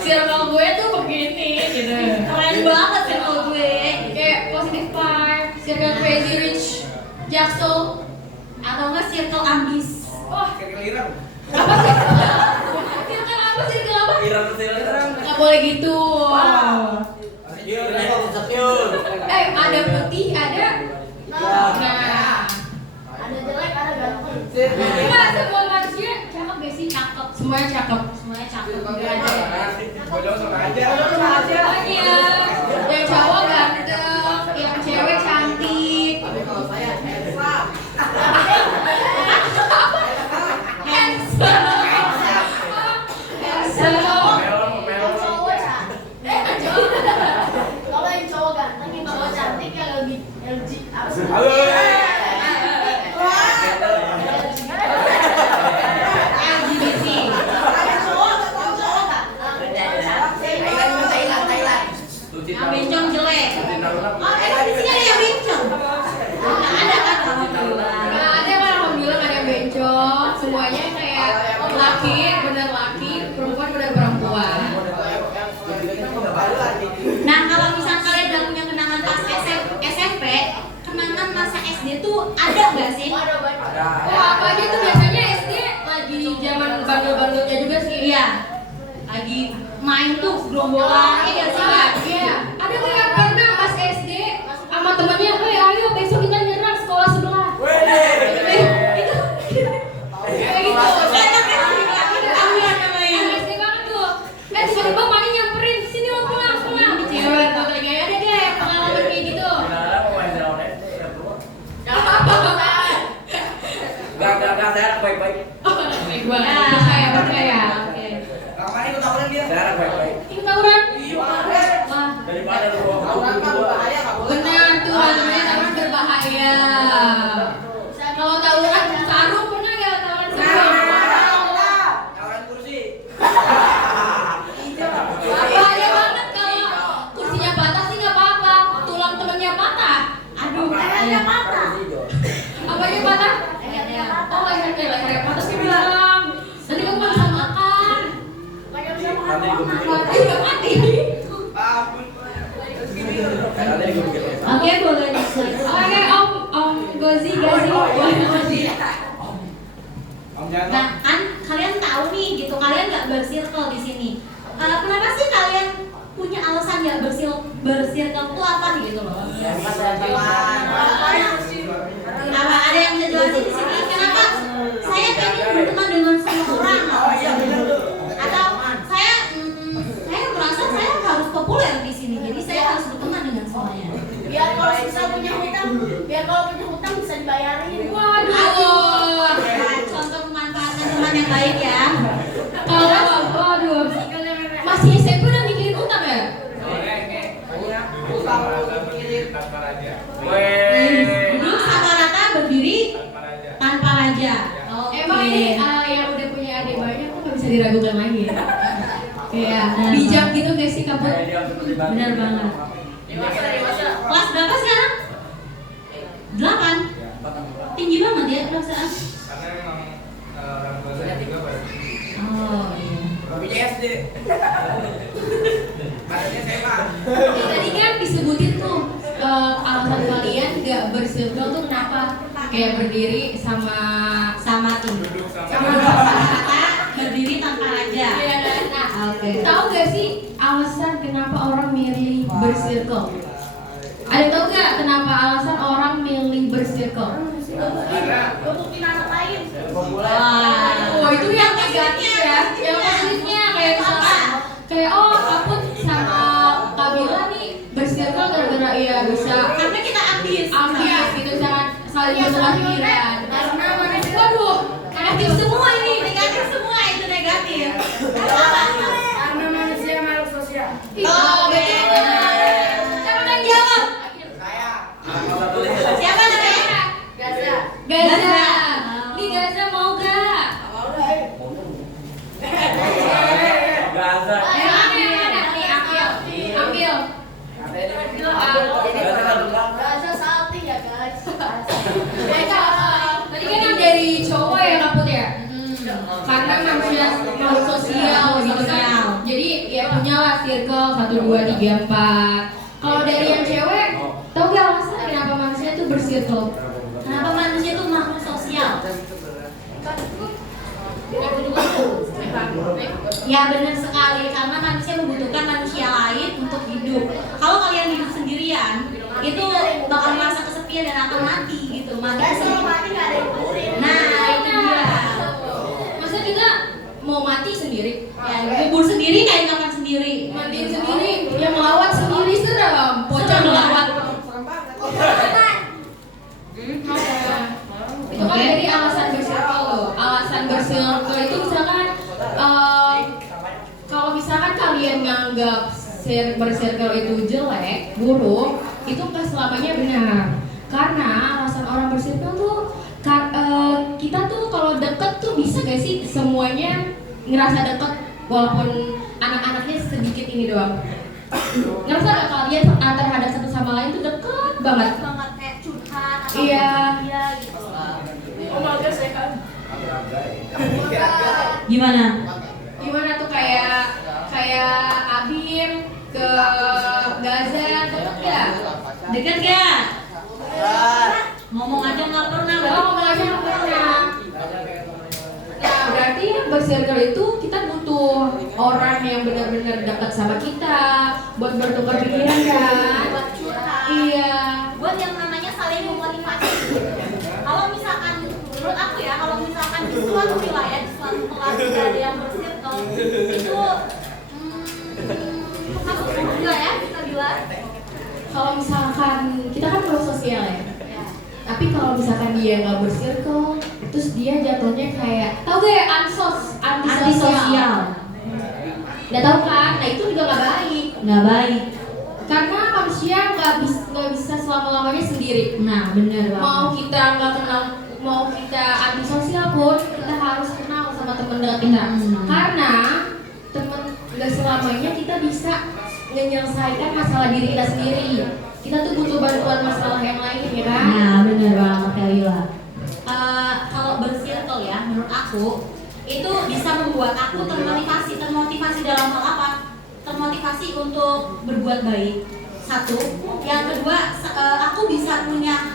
Circle gue tuh begini gitu. Keren banget circle gue. Kayak positive vibe, circle crazy rich, jaksel. Atau enggak circle ambis? Oh, Irang. apa sih? Circle apa? Circle apa? Irang. Gak boleh gitu. Ada putih, ada. Nah, Ada jelek, ada ganteng. enggak semua manusia cakep gak sih? Cakep. Semuanya cakep. Semuanya cakep. Gak ada. Bodoh sama aja. Semuanya. Yang cowok ganteng, yang cewek cantik. Yang cowok kalau yang cowok ganteng, yang cowok cantik, yang LG apa sih? Halo. LGBT. semuanya kayak laki bener laki, perempuan bener perempuan. Nah, kalau misal kalian gak punya kenangan pas SMP, kenangan masa SD tuh ada nggak sih? Oh, apa aja tuh biasanya SD lagi zaman bandel-bandelnya juga sih. Iya, lagi main tuh gerombolan, iya sih Kak? Iya. Ada nggak yang pernah pas SD sama temennya, ayo besok kita nyerang sekolah sebelah. Itu kayak gitu. Kalian namanya. Yang SD banget tuh. Tiba-tiba mani nyamperin, sini lo pulang. Cewek tuh kayak ada deh yang pengalaman kayak gitu. Gak, saya anak baik-baik. Baik banget. Percaya. Oke. Kapan ikut tawuran dia? Saya anak baik-baik. Ikut tawuran. Wah, Daripada lu Benar tuh, namanya tawuran berbahaya. Kalau tawuran sarung pernah nggak tawuran sarung? tawuran kursi. Bahaya banget kalau kursinya patah sih nggak apa-apa, tulang temennya patah. Aduh, lehernya patah. apanya patah? Oh lehernya patah sih bilang. Tadi kamu nggak bisa makan. Mati nggak mati. Oke, boleh next. Oke, Om Gozi. Nah, kan kalian tahu nih gitu, kalian nggak bersirkel di sini. Kenapa sih kalian punya alasan nggak bersirkel tuh apa nih gitu loh? Kenapa ada yang bisa jelasin di sini? Kenapa saya pengen berteman dengan semua orang? Atau saya merasa saya harus populer di sini, jadi saya harus berteman dengan semuanya. Biar kalau punya hutang bisa dibayarin. Waduh. Nah, contoh memanfaatkan teman yang baik ya. Waduh. Masih SMP udah mikirin utang ya? Duduk sama rata berdiri tanpa raja. Oke. Emang ini yang udah punya adik banyak kok nggak bisa diragukan lagi ya? Kayak bijak gitu guys sih kaput. Benar banget. Kelas berapa sekarang? 8. Tinggi banget ya perasaan. Karena memang orang tua saya juga pada Oh iya. Punya SD. Adanya SMA. Tadi kan disebutin tuh alasan kalian nggak bersirkel tuh kenapa? Kayak berdiri sama tim. duduk Sama sama rata berdiri tanpa raja. Iya kan? Nah, Oke. tahu gak sih alasan kenapa orang milih bersirkel? Ada tahu gak kenapa alasan orang milih bersirkel? Gebukin anak lain. Wah. Oh itu yang negatif ya, yang positifnya kayak misalkan kayak kaput sama Kabila nih bersirkel gara-gara ya bisa Karena kita ambis. gitu misalkan saling bertukar pikiran. Waduh, negatif semua ini. Negatif semua itu negatif. Karena manusia makhluk sosial. Oh betul. Siapa yang jawab? Siapa namanya? Gaza. Gaza. Nih Gaza mau gak? Gaza. Ambil. Gaza salting ya guys. Tadi kan yang dari cowok ya kaput ya? Karena manusia makhluk sosial gitu kan. Jadi ya punyalah circle 1, 2, 3, 4. Kalau dari yang cewek, tau gak alasan kenapa manusia itu bersirkel? Kenapa manusia itu makhluk sosial? Ya benar sekali, karena manusia membutuhkan manusia lain untuk hidup. Kalau kalian hidup sendirian, itu bakal merasa kesepian dan akan mati gitu. Mati Guys, kalau sendiri. mati nggak ada yang ngurusin. Nah, itu dia. Masa kita mau mati sendiri? Ya, kubur sendiri, kain kafan sendiri. Mandiin sendiri, yang melawat sendiri serem. Pocong melawat. Itu kan jadi alasan bersirkel loh. Alasan bersirkel itu misalkan kalau misalkan kalian nganggap bersirkel itu jelek, buruk, itu nggak selamanya benar. Karena alasan orang bersirkel tuh kita tuh kalau deket tuh bisa gak sih semuanya ngerasa deket walaupun anak-anaknya sedikit ini doang. Ngerasa gak kalian terhadap satu sama lain tuh deket banget? Banget kayak curhat atau Iya. iya gitu. Oh my god, sehat. Gimana? Gimana tuh kayak Abim ke Gaza deket gak? Deket gak? Ngomong aja nggak pernah. Ngomong aja nggak pernah. Nah berarti bersirkel itu kita butuh orang yang benar-benar dekat sama kita buat bertukar pikiran kan? Buat curhat. Iya. Buat yang namanya saling memotivasi. Kalau misalkan menurut aku ya, kalau misalkan di suatu wilayah, di suatu kelas tidak ada yang bersirkel, itu satu juga ya bisa bilang. Kalau misalkan kita kan makhluk sosial ya. Tapi kalau misalkan dia nggak bersirkel, terus dia jatuhnya kayak tahu gak ya antisosial. Udah tahu kan? Nah itu juga nggak baik. Nggak baik. Karena manusia nggak bisa selama-lamanya sendiri. Nah bener banget. Mau kita nggak kenal, mau kita antisosial pun kita harus kenal sama teman dekat kita. Karena teman nggak selamanya kita bisa menyelesaikan masalah diri kita sendiri. Kita tuh butuh bantuan masalah yang lain ya kan? Nah bener banget Kak Lila. Kalau bersirkel ya, menurut aku itu bisa membuat aku termotivasi dalam hal apa? Termotivasi untuk berbuat baik. Satu, yang kedua, aku bisa punya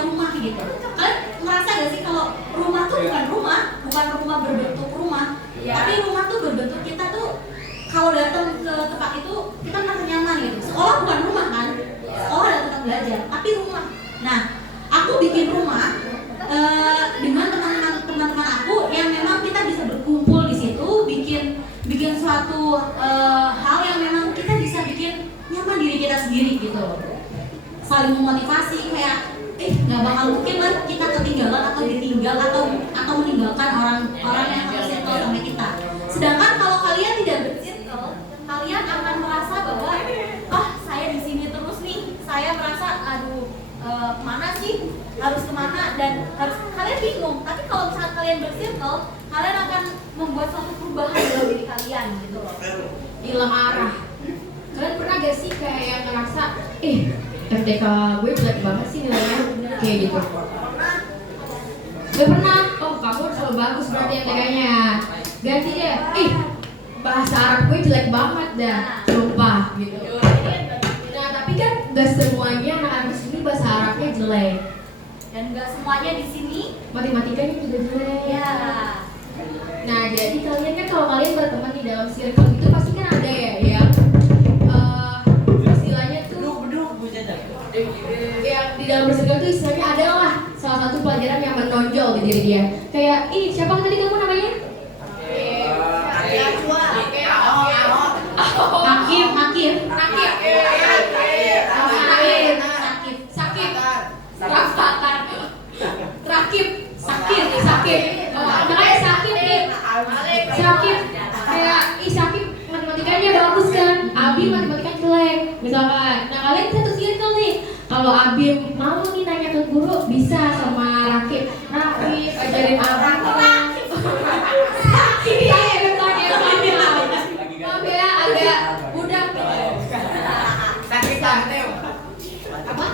rumah gitu. Kalian ngerasa gak sih kalau rumah tuh bukan rumah berbentuk rumah, tapi rumah tuh berbentuk kita tuh kalau datang ke tempat itu kita merasa nyaman gitu. Sekolah bukan rumah kan? Sekolah ada tempat belajar, tapi rumah. Nah, aku bikin rumah dengan teman-teman aku yang memang kita bisa berkumpul di situ, bikin suatu hal yang memang kita bisa bikin nyaman diri kita sendiri gitu. Saling memotivasi kayak nggak bakal mungkin lah kita ketinggalan atau ditinggal atau meninggalkan orang yang bersirkel sama kita. Sedangkan kalau kalian tidak bersirkel, kalian akan merasa bahwa saya di sini terus nih, saya merasa kemana sih, harus kemana dan kalian bingung. Tapi kalau misalnya kalian bersirkel, kalian akan membuat suatu perubahan dalam diri kalian gitu loh. Hilang arah. Kalian pernah gak sih kayak yang ngerasa MTK gue jelek banget sih nilainya kayak gitu? Gak pernah? Oh kamu selalu bagus berarti MTK-nya. Ganti deh, bahasa Arab gue jelek banget dah, sumpah gitu. Nah tapi kan gak semuanya anak-anak di sini bahasa Arabnya jelek. Dan nggak semuanya di sini Matematikanya juga jelek. ya. Nah jadi kalian kan kalau kalian berteman di dalam circle itu pasti kan ada ya yang istilahnya tuh yang di dalam circle tuh istilahnya adalah salah satu pelajaran yang menonjol di diri dia. Kayak siapa tadi kamu namanya? Sakit. Oh, makanya sakit nih. Sakit. Kayak sakit matematikanya bagus kan. Abi matematikanya jelek. Misalkan. Nah, kalian satu circle nih. Kalau Abi mau nih nanya ke guru, bisa sama Rakib. Rakib ajarin Abi. Maaf ya, agak budak nih. Apa?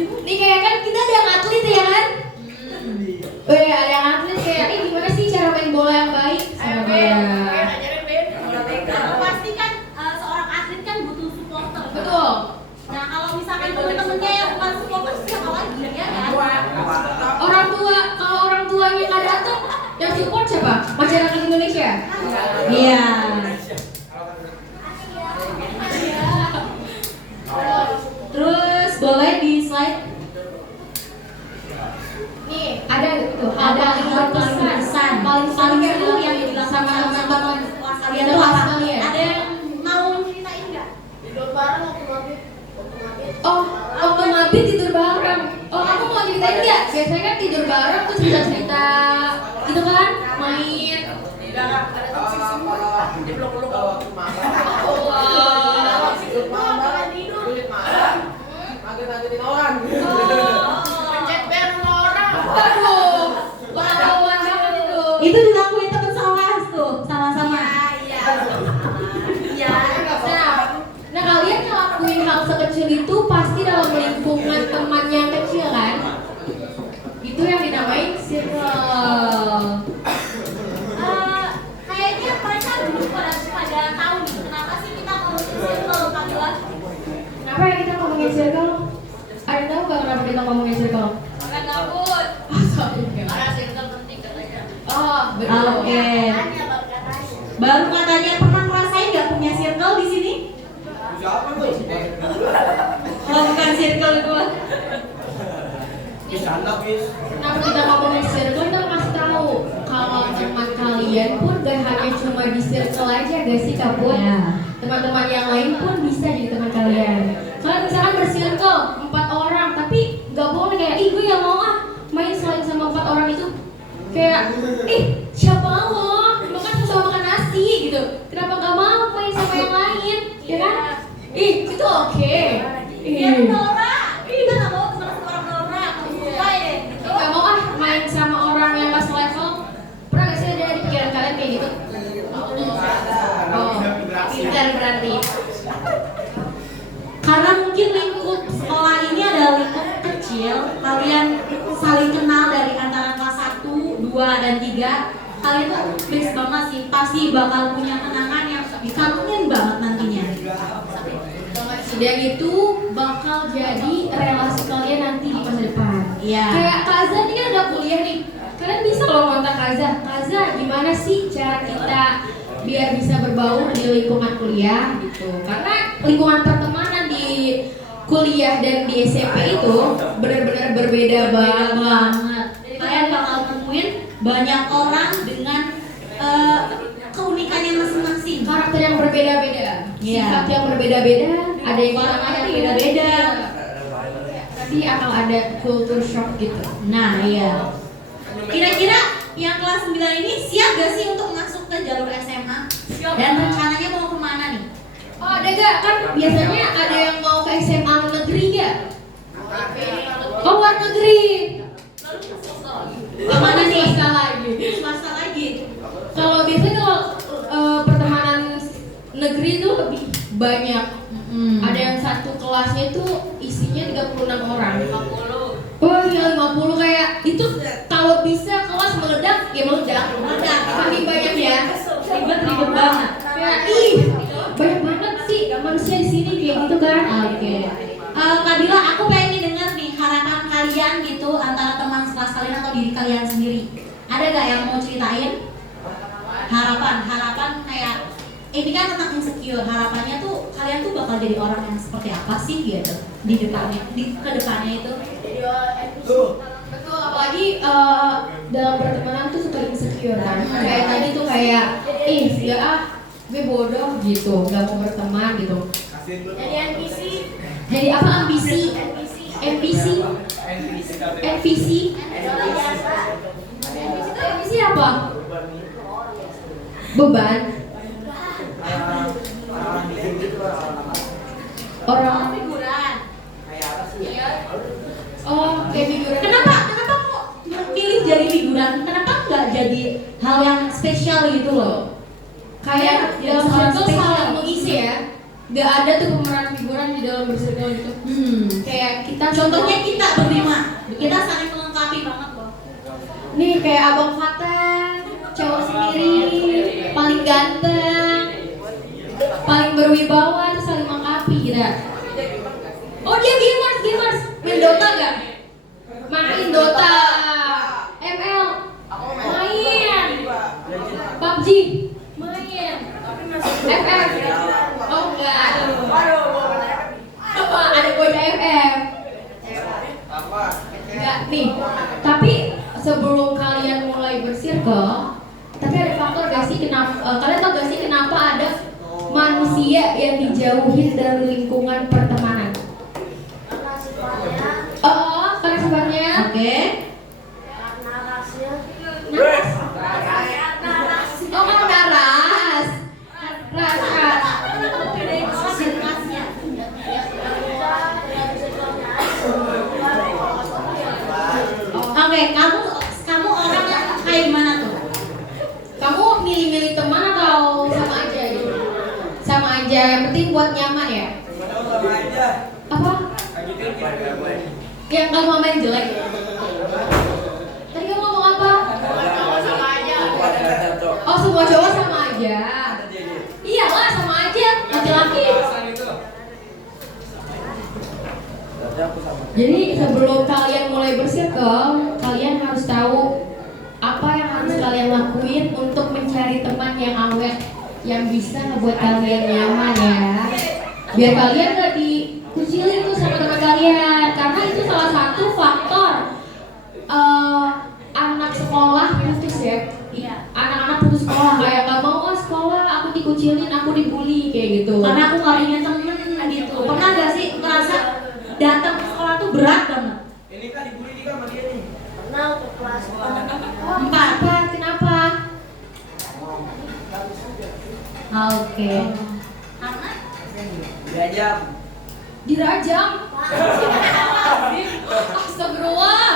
Nih kayak kan kita ada yang atlet ya kan? Ada yang atlet kayak gimana sih cara main bola yang baik? Pasti kan seorang atlet kan butuh supporter. Betul. Nah kalau misalkan temen-temennya yang bukan supporter siapa lagi ya kan? Kalau orang tuanya nggak datang, yang support siapa? Masyarakat Indonesia. Iya. Terus boleh di slide. Nih ada tuh Ada hal paling berkesan, paling seru yang dibilang sama teman-teman kalian tuh apa? Ada yang mau ceritain nggak? Tidur bareng waktu mabit. Oh, waktu mabit tidur bareng. Oh, kamu mau ceritain nggak? Biasanya kan tidur bareng terus bisa cerita, gitu kan? Main. Dipeluk-peluk kalau waktu makan. Ngaget-ngagetin orang. Pencet bel orang. Waduh, pengalaman banget itu. Itu dilakuin teman sekelas tuh, sama-sama. Iya. Nah kalian ngelakuin hal sekecil itu pasti dalam lingkungan teman yang kecil kan? Itu yang dinamain circle. pada tahu gitu kenapa sih kita ngomongin circle, Kamila? Kenapa ya kita ngomongin circle? Ada tahu nggak kenapa kita ngomongin circle? Karena gabut. Sorry. Karena circle penting katanya. Oh, betul. Oke. Baru katanya pernah ngerasain nggak punya circle di sini? Siapa tuh? Kalau bukan circle gua. Bisa anak, Bis. Kenapa kita ngomongin circle? Kita kasih tahu kalau teman kalian pun gak hanya cuma di circle aja, gak sih Kak Put? Ya. Teman-teman yang lain pun bisa jadi teman kalian. Kalian misalkan bersirkel 4 orang, tapi gak boleh kayak, ih gue gak mau ah main selain sama 4 orang itu. Kayak, ih siapa lo? Lo kan sama makan nasi gitu. Kenapa gak mau main sama yang lain? Ya kan? Ih itu oke. Iya, Nora. Kita nggak mau teman sama orang Nora. Kamu suka ya? Gak mau ah main sama orang yang gak selevel. Pernah gak sih ada di pikiran kalian kayak gitu? Oh, pintar berarti. Karena mungkin lingkup sekolah ini adalah lingkup kecil, kalian saling kenal dari antara kelas 1, 2, dan 3. Kalian tuh best banget sih, pasti bakal punya kenangan yang dikangenin banget nantinya. Dan itu bakal jadi relasi kalian nanti di masa depan. Iya. Kayak Kaza ini kan udah kuliah nih. Kalian bisa kalau ngontak Kaza, Kaza gimana sih cara kita biar bisa berbaur di lingkungan kuliah gitu. Karena lingkungan pertemanan di kuliah dan di SMP itu benar-benar berbeda banget. Kalian bakal nemuin banyak orang dengan keunikannya masing-masing. Karakter yang berbeda-beda, Iya. sifat yang berbeda-beda, ada yang Warna yang beda-beda. Nanti akan ada culture shock gitu. Nah iya. Kira-kira yang kelas 9 ini siap gak sih untuk masuk ke jalur SMA? Dan rencananya mau kemana nih? Oh ada gak? Kan biasanya ada yang mau ke SMA negeri gak? Oh luar negeri. Kemana nih? Swasta lagi. Swasta lagi. Kalau biasanya kalau pertemanan negeri itu lebih banyak. Ada yang satu kelasnya itu isinya 36 orang. 50. Oh iya 50 kayak itu kalau bisa kelas meledak ya meledak. Saking banyak ya. Ribet banget. Kayak ih banyak banget sih manusia di sini kayak gitu kan. Oke. Kak Dila, aku pengen dengar nih harapan kalian gitu antara teman sekelas kalian atau diri kalian sendiri. Ada gak yang mau ceritain? Harapan kayak ini kan tentang insecure. Harapannya tuh kalian tuh bakal jadi orang yang seperti apa sih gitu di depannya, ke depannya itu. Betul, apalagi dalam pertemanan tuh suka insecure kan. Kayak tadi tuh kayak ya gue bodoh gitu, gak mau berteman gitu. Jadi NPC. Jadi apa ambisi? NPC? NPC apa? Beban. Orang Figuran. oh kayak figuran. Kenapa kok pilih jadi figuran? Kenapa nggak jadi hal yang spesial gitu loh? Kayak dalam Hal circle spesial. saling mengisi ya. Gak ada tuh pemeran figuran di dalam bersirkel gitu. Kayak kita Contohnya kita berlima, kita saling melengkapi banget loh. nih kayak Abang Fatah, cowok sendiri, paling ganteng, paling berwibawa, terus saling melengkapi kita. Oh dia gamers, main Dota gak? Main Dota, ML, main, PUBG, main, FF, oh enggak, apa ada bocah FF? Enggak nih, tapi sebelum kalian mulai bersirkel, tapi ada faktor gak sih kenapa kalian tau gak sih kenapa ada manusia yang dijauhin dari lingkungan pertemanan? Oh, karena sifatnya Oke. oh karena ras. Oke, kamu orang yang kayak gimana tuh? Kamu milih-milih teman atau sama aja gitu? Sama aja, yang penting buat nyaman ya. Apa? Yang kamu main jelek? Tadi kamu ngomong apa? Oh semua cowok sama aja. Iya sebelum kalian mulai bersirkel, kalian harus tahu apa yang harus kalian lakuin untuk mencari teman yang awet, yang bisa ngebuat kalian nyaman ya. Biar kalian gak dikucilin tuh sama teman kalian, karena itu salah satu faktor anak sekolah putus ya. Anak-anak putus sekolah kayak gak mau sekolah, aku dikucilin, aku dibully kayak gitu. Karena aku gak punya temen gitu. Pernah gak sih ngerasa datang ke sekolah tuh berat banget? Ini kan dibully juga sama dia nih. Pernah waktu kelas 4. Apa? Kenapa? Oke. Karena Diajak. Dirajam. Astagfirullah.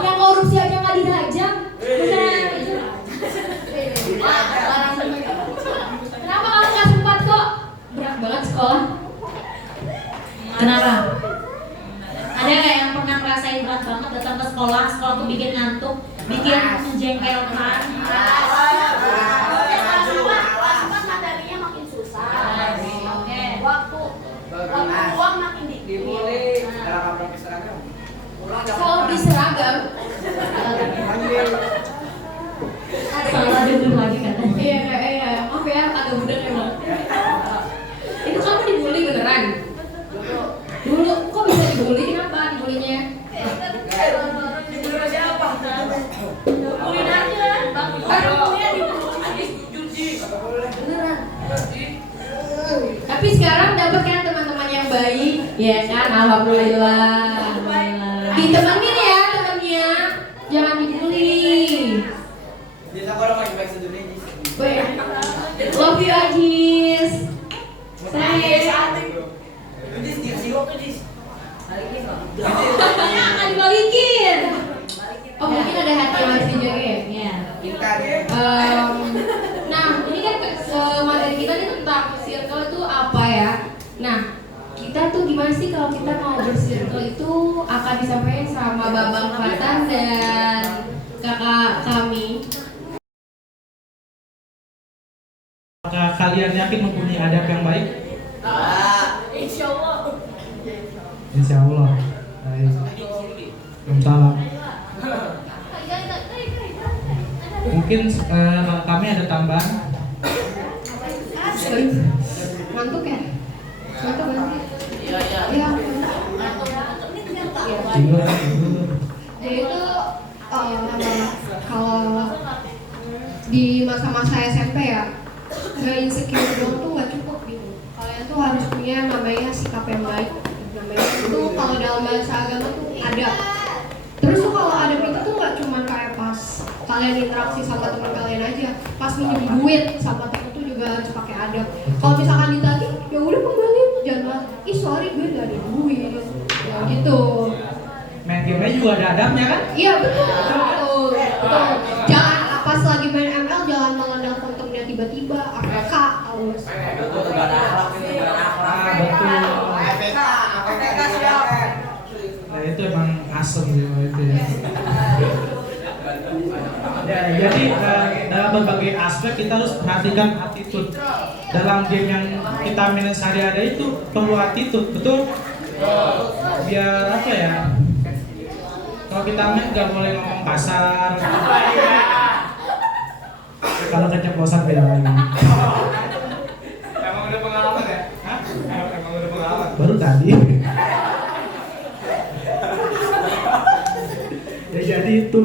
Yang korupsi aja nggak dirajam. Benar itu. Kenapa kamu nggak sempat kok? Berat banget sekolah. Kenapa? Ada nggak yang pernah ngerasain berat banget datang ke sekolah? Sekolah tuh bikin ngantuk, bikin menjengkelkan. kelas 4 materinya makin susah. Oke. Waktu uang makin dikit. Dibully. Dalam apa seragam? Kalau di seragam. Salah dulu lagi katanya. Iya. Maaf ya, agak budak emang. Itu kamu dibully beneran? Dulu kok bisa dibully? Kenapa dibulinya? Dibully siapa? Bully aja. Bangunnya Beneran. Tapi sekarang dapat kan teman-teman yang baik, ya kan? Alhamdulillah. Ditemenin ya temennya, jangan dibully. Dia tak orang lagi baik sedunia ini. Weh, love you Ajis. Sayang. Jis, dia siok tuh Jis. Akan dibalikin. Oh mungkin ada hati yang harus dijaga ya? Iya. Kita ya. Nah ini kan materi kita nih tentang circle itu apa ya? Nah kita tuh gimana sih kalau kita mau bersirkel itu akan disampaikan sama Babang Fatan dan kakak kami. Apakah kalian yakin mempunyai adab yang baik? Insya Allah. Insya Allah. Baik. Salam. Mungkin kami ada tambahan. Ngantuk ya? Ngantuk nanti. Iya. Iya. Tidur. Jadi itu kalau di masa-masa SMP ya, nggak insecure doang tuh nggak cukup gitu. Kalian tuh harus punya namanya sikap yang baik. Namanya itu kalau dalam bahasa agama tuh adab. Terus tuh kalau adab itu tuh nggak cuma kayak pas kalian interaksi sama teman kalian aja, pas minjem duit sama temen tuh juga harus pakai adab. Kalau misalkan ditagih, ya udah kembaliin, jangan ih sorry gue nggak ada duit, ya gitu. Main game juga ada adabnya kan? Iya betul. Jangan pas lagi main ML jangan malah nelfon temennya tiba-tiba AFK aus. Itu tebar akhlak ini, tebar akhlak. Betul. APK siap. Nah itu emang asem gitu itu ya. Jadi dalam berbagai aspek kita harus perhatikan attitude. Dalam game yang kita mainin sehari-hari itu perlu attitude, betul? Biar apa ya? Kalau kita main nggak boleh ngomong kasar. Kalau keceplosan beda lagi. Emang udah pengalaman ya? Hah? Emang udah pengalaman. Baru tadi. Ya jadi itu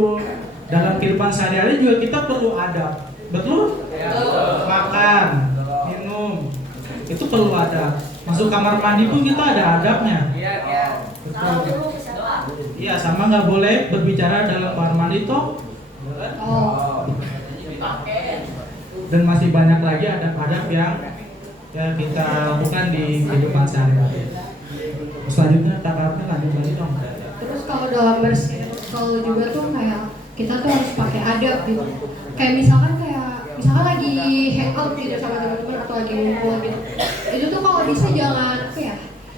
dalam kehidupan sehari-hari juga kita perlu adab, betul? Makan, minum, itu perlu adab. Masuk kamar mandi pun kita ada adabnya. Iya. Betul. Iya, sama nggak boleh berbicara dalam kamar mandi toh. Oh. Dan masih banyak lagi adab-adab yang kita lakukan di kehidupan sehari-hari. Selanjutnya takarnya lanjut lagi dong. Terus kalau dalam bersirkel juga tuh kayak kita tuh harus pakai adab gitu. Kayak misalkan lagi hangout gitu sama teman-teman atau lagi ngumpul gitu. Itu tuh kalau bisa jangan apa ya?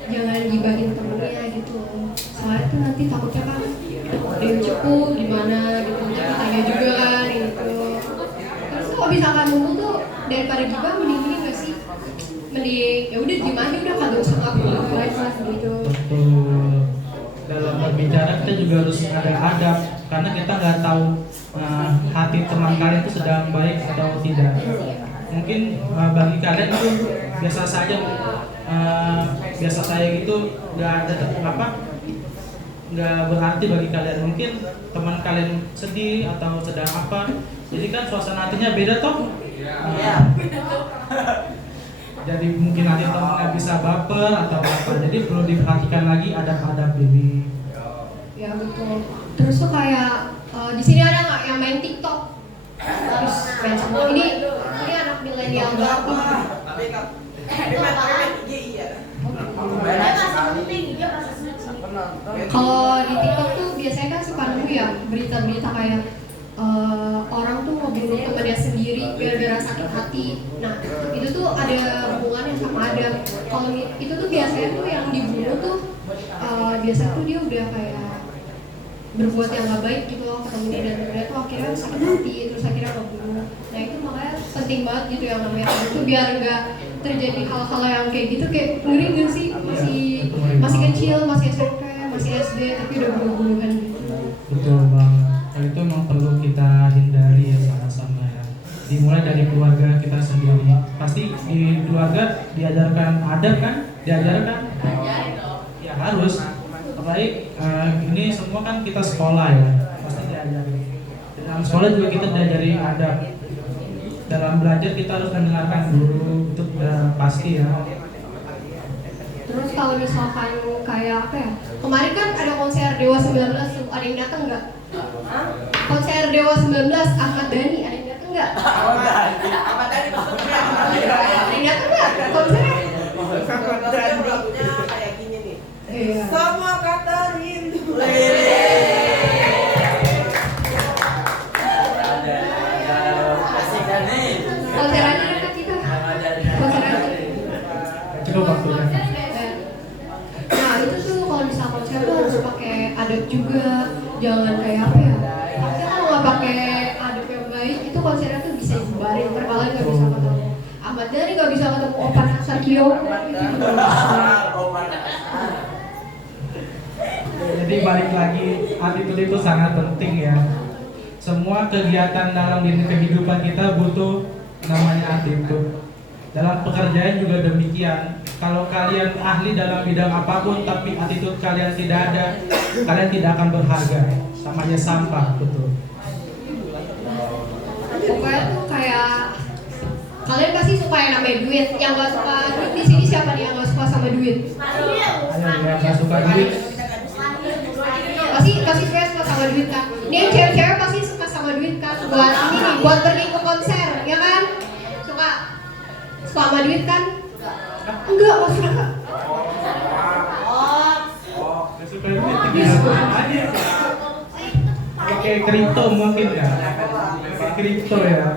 Jangan gibahin temennya gitu. Soalnya tuh nanti takutnya kan ada yang cepu gimana gitu. Tanya juga kan gitu. Terus kalau misalkan ngumpul tuh daripada gibah mending nggak sih? Mending ya udah diem aja udah kagak usah ngapa-ngapain lah gitu. Betul. Dalam berbicara kita juga harus ada adab, karena kita nggak tahu hati teman kalian itu sedang baik atau tidak. Mungkin bagi kalian itu biasa saja, biasa saya gitu, nggak ada nggak berarti bagi kalian. Mungkin teman kalian sedih atau sedang apa, jadi kan suasana hatinya beda toh. Jadi mungkin nanti temannya bisa baper atau apa, jadi perlu diperhatikan lagi adab-adab ini. Ya betul. Terus tuh kayak di sini ada nggak yang main TikTok? Terus main semua ini anak milenial berapa? Kalau di TikTok tuh biasanya kan suka nemu ya berita-berita kayak orang tuh ngebunuh temannya sendiri gara-gara sakit hati. Nah itu tuh ada hubungannya sama adab. Kalau itu tuh biasanya tuh yang dibunuh tuh biasanya tuh dia udah kayak berbuat yang gak baik gitu loh ke temennya, dan temennya tuh akhirnya sakit hati, terus akhirnya ngebunuh. Nah itu makanya penting banget gitu yang namanya adab tuh, biar nggak terjadi hal-hal yang kayak gitu. Kayak ngeri gak sih, masih kecil, masih SMP, masih SD tapi udah bunuh-bunuhan gitu. Betul banget. Hal itu memang perlu kita hindari ya sama-sama ya. Dimulai dari keluarga kita sendiri. Pasti di keluarga diajarkan adab kan? Diajarkan? Ya harus. Apalagi ini semua kan kita sekolah ya, pasti diajari. Dalam sekolah juga kita diajari adab. Dalam belajar kita harus mendengarkan guru, itu udah pasti ya. Terus kalau misalkan kayak apa ya, kemarin kan ada konser Dewa 19 tuh, ada yang datang nggak? Konser Dewa 19 Ahmad Dhani, ada yang datang nggak? Ahmad Dhani maksudnya Ada yang datang nggak konsernya? lagunya kayak gini nih. Iya. Semua kata rindu. Konser aja dekat kita. Konser aja. Cukup waktunya. Nah itu tuh kalau misalnya konser tuh harus pakai adab juga, jangan kayak apa ya? Tapi kalau nggak pakai adab yang baik, itu konsernya tuh bisa dibubarin. Terkadang nggak bisa ketemu Ahmad Dhani, nggak bisa ketemu Opan Sakio, itu juga nggak bisa. Jadi balik lagi, attitude itu sangat penting ya. Semua kegiatan dalam kehidupan kita butuh namanya attitude. Dalam pekerjaan juga demikian. Kalau kalian ahli dalam bidang apapun tapi attitude kalian tidak ada, kalian tidak akan berharga. Sama aja sampah, betul. Pokoknya tuh kayak kalian pasti suka yang namanya duit. Yang nggak suka duit di sini siapa nih yang nggak suka sama duit? Ayo yang nggak suka duit. Pasti saya suka sama duit kan. Ini yang cewek-cewek pasti suka sama duit kan. Buat ini nih, buat pergi ke konser, ya kan? Suka sama duit kan? Enggak, nggak suka. Nggak suka duit, tinggal aja. Pakai kripto mungkin ya. Pakai kripto ya.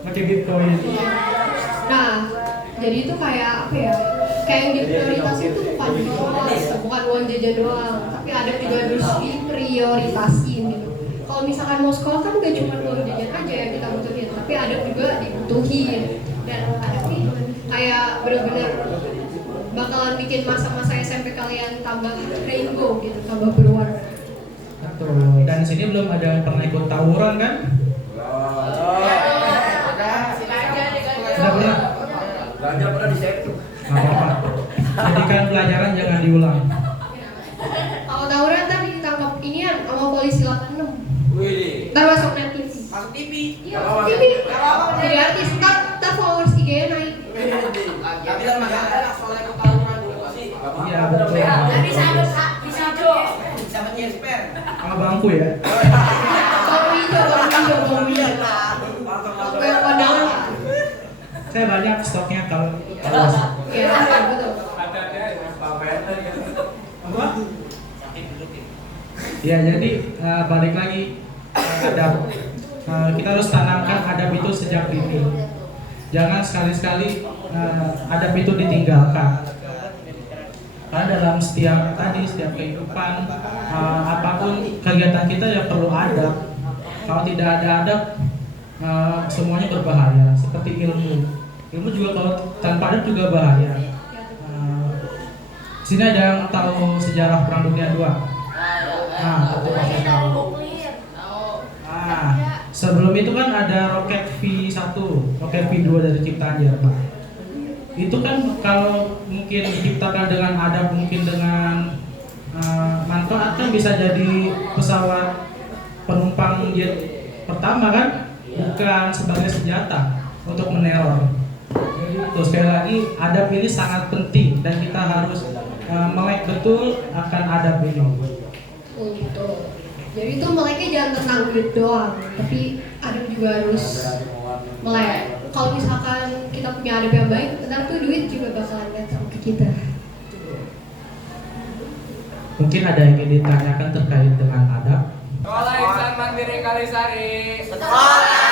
Pakai bitcoin. Nah, jadi itu kayak apa ya? Kayak yang diprioritas itu bukan duit doang, bukan uang jajan doang, tapi ada juga harus diprioritasin gitu. Kalau misalkan mau sekolah kan gak cuma uang jajan aja yang kita butuhin, tapi ada juga dibutuhin. Dan ada sih kayak bener-bener bakalan bikin masa-masa SMP kalian tambah rainbow gitu, tambah berwarna. Betul. Dan sini belum ada yang pernah ikut tawuran kan? Sudah pernah? Belanja pernah di sektor. Nggak apa-apa. Jadikan pelajaran, jangan diulang. Kalau tawuran tadi ditangkap inian sama polisi 86. Wih. Ntar masuk net TV. Masuk TV. Iya, masuk TV. Jadi artis, ntar followers IG-nya naik. Tapi kan masalah soalnya kepaluan dulu sih. Iya, betul. Sama nyesper. Sama bangku ya. Bawang hijau. Yang kondangan. Saya banyak stoknya kalau Iya, betul. apa? Ya jadi balik lagi adab. Kita harus tanamkan adab itu sejak dini. Jangan sekali-sekali adab itu ditinggalkan. Karena dalam setiap kehidupan apapun kegiatan kita ya perlu adab. Kalau tidak ada adab semuanya berbahaya. Seperti ilmu juga kalau tanpa adab juga bahaya. Sini ada yang tahu sejarah Perang Dunia II? Untuk roket tahu. nuklir. Nah, sebelum itu kan ada roket V1, roket V2 dari ciptaan Jerman. Itu kan kalau mungkin diciptakan dengan adab, mungkin dengan manfaat kan bisa jadi pesawat penumpang jet pertama kan, bukan sebagai senjata untuk meneror. Jadi sekali lagi adab ini sangat penting dan kita harus melek betul akan adab ini. Oh gitu. Jadi itu meleknya jangan tentang duit doang, tapi adab juga harus melek. Kalau misalkan kita punya adab yang baik, ntar tuh duit juga bakalan datang ke kita. Mungkin ada yang ingin ditanyakan terkait dengan adab. Sekolah Insan Mandiri Kalisari. Sekolah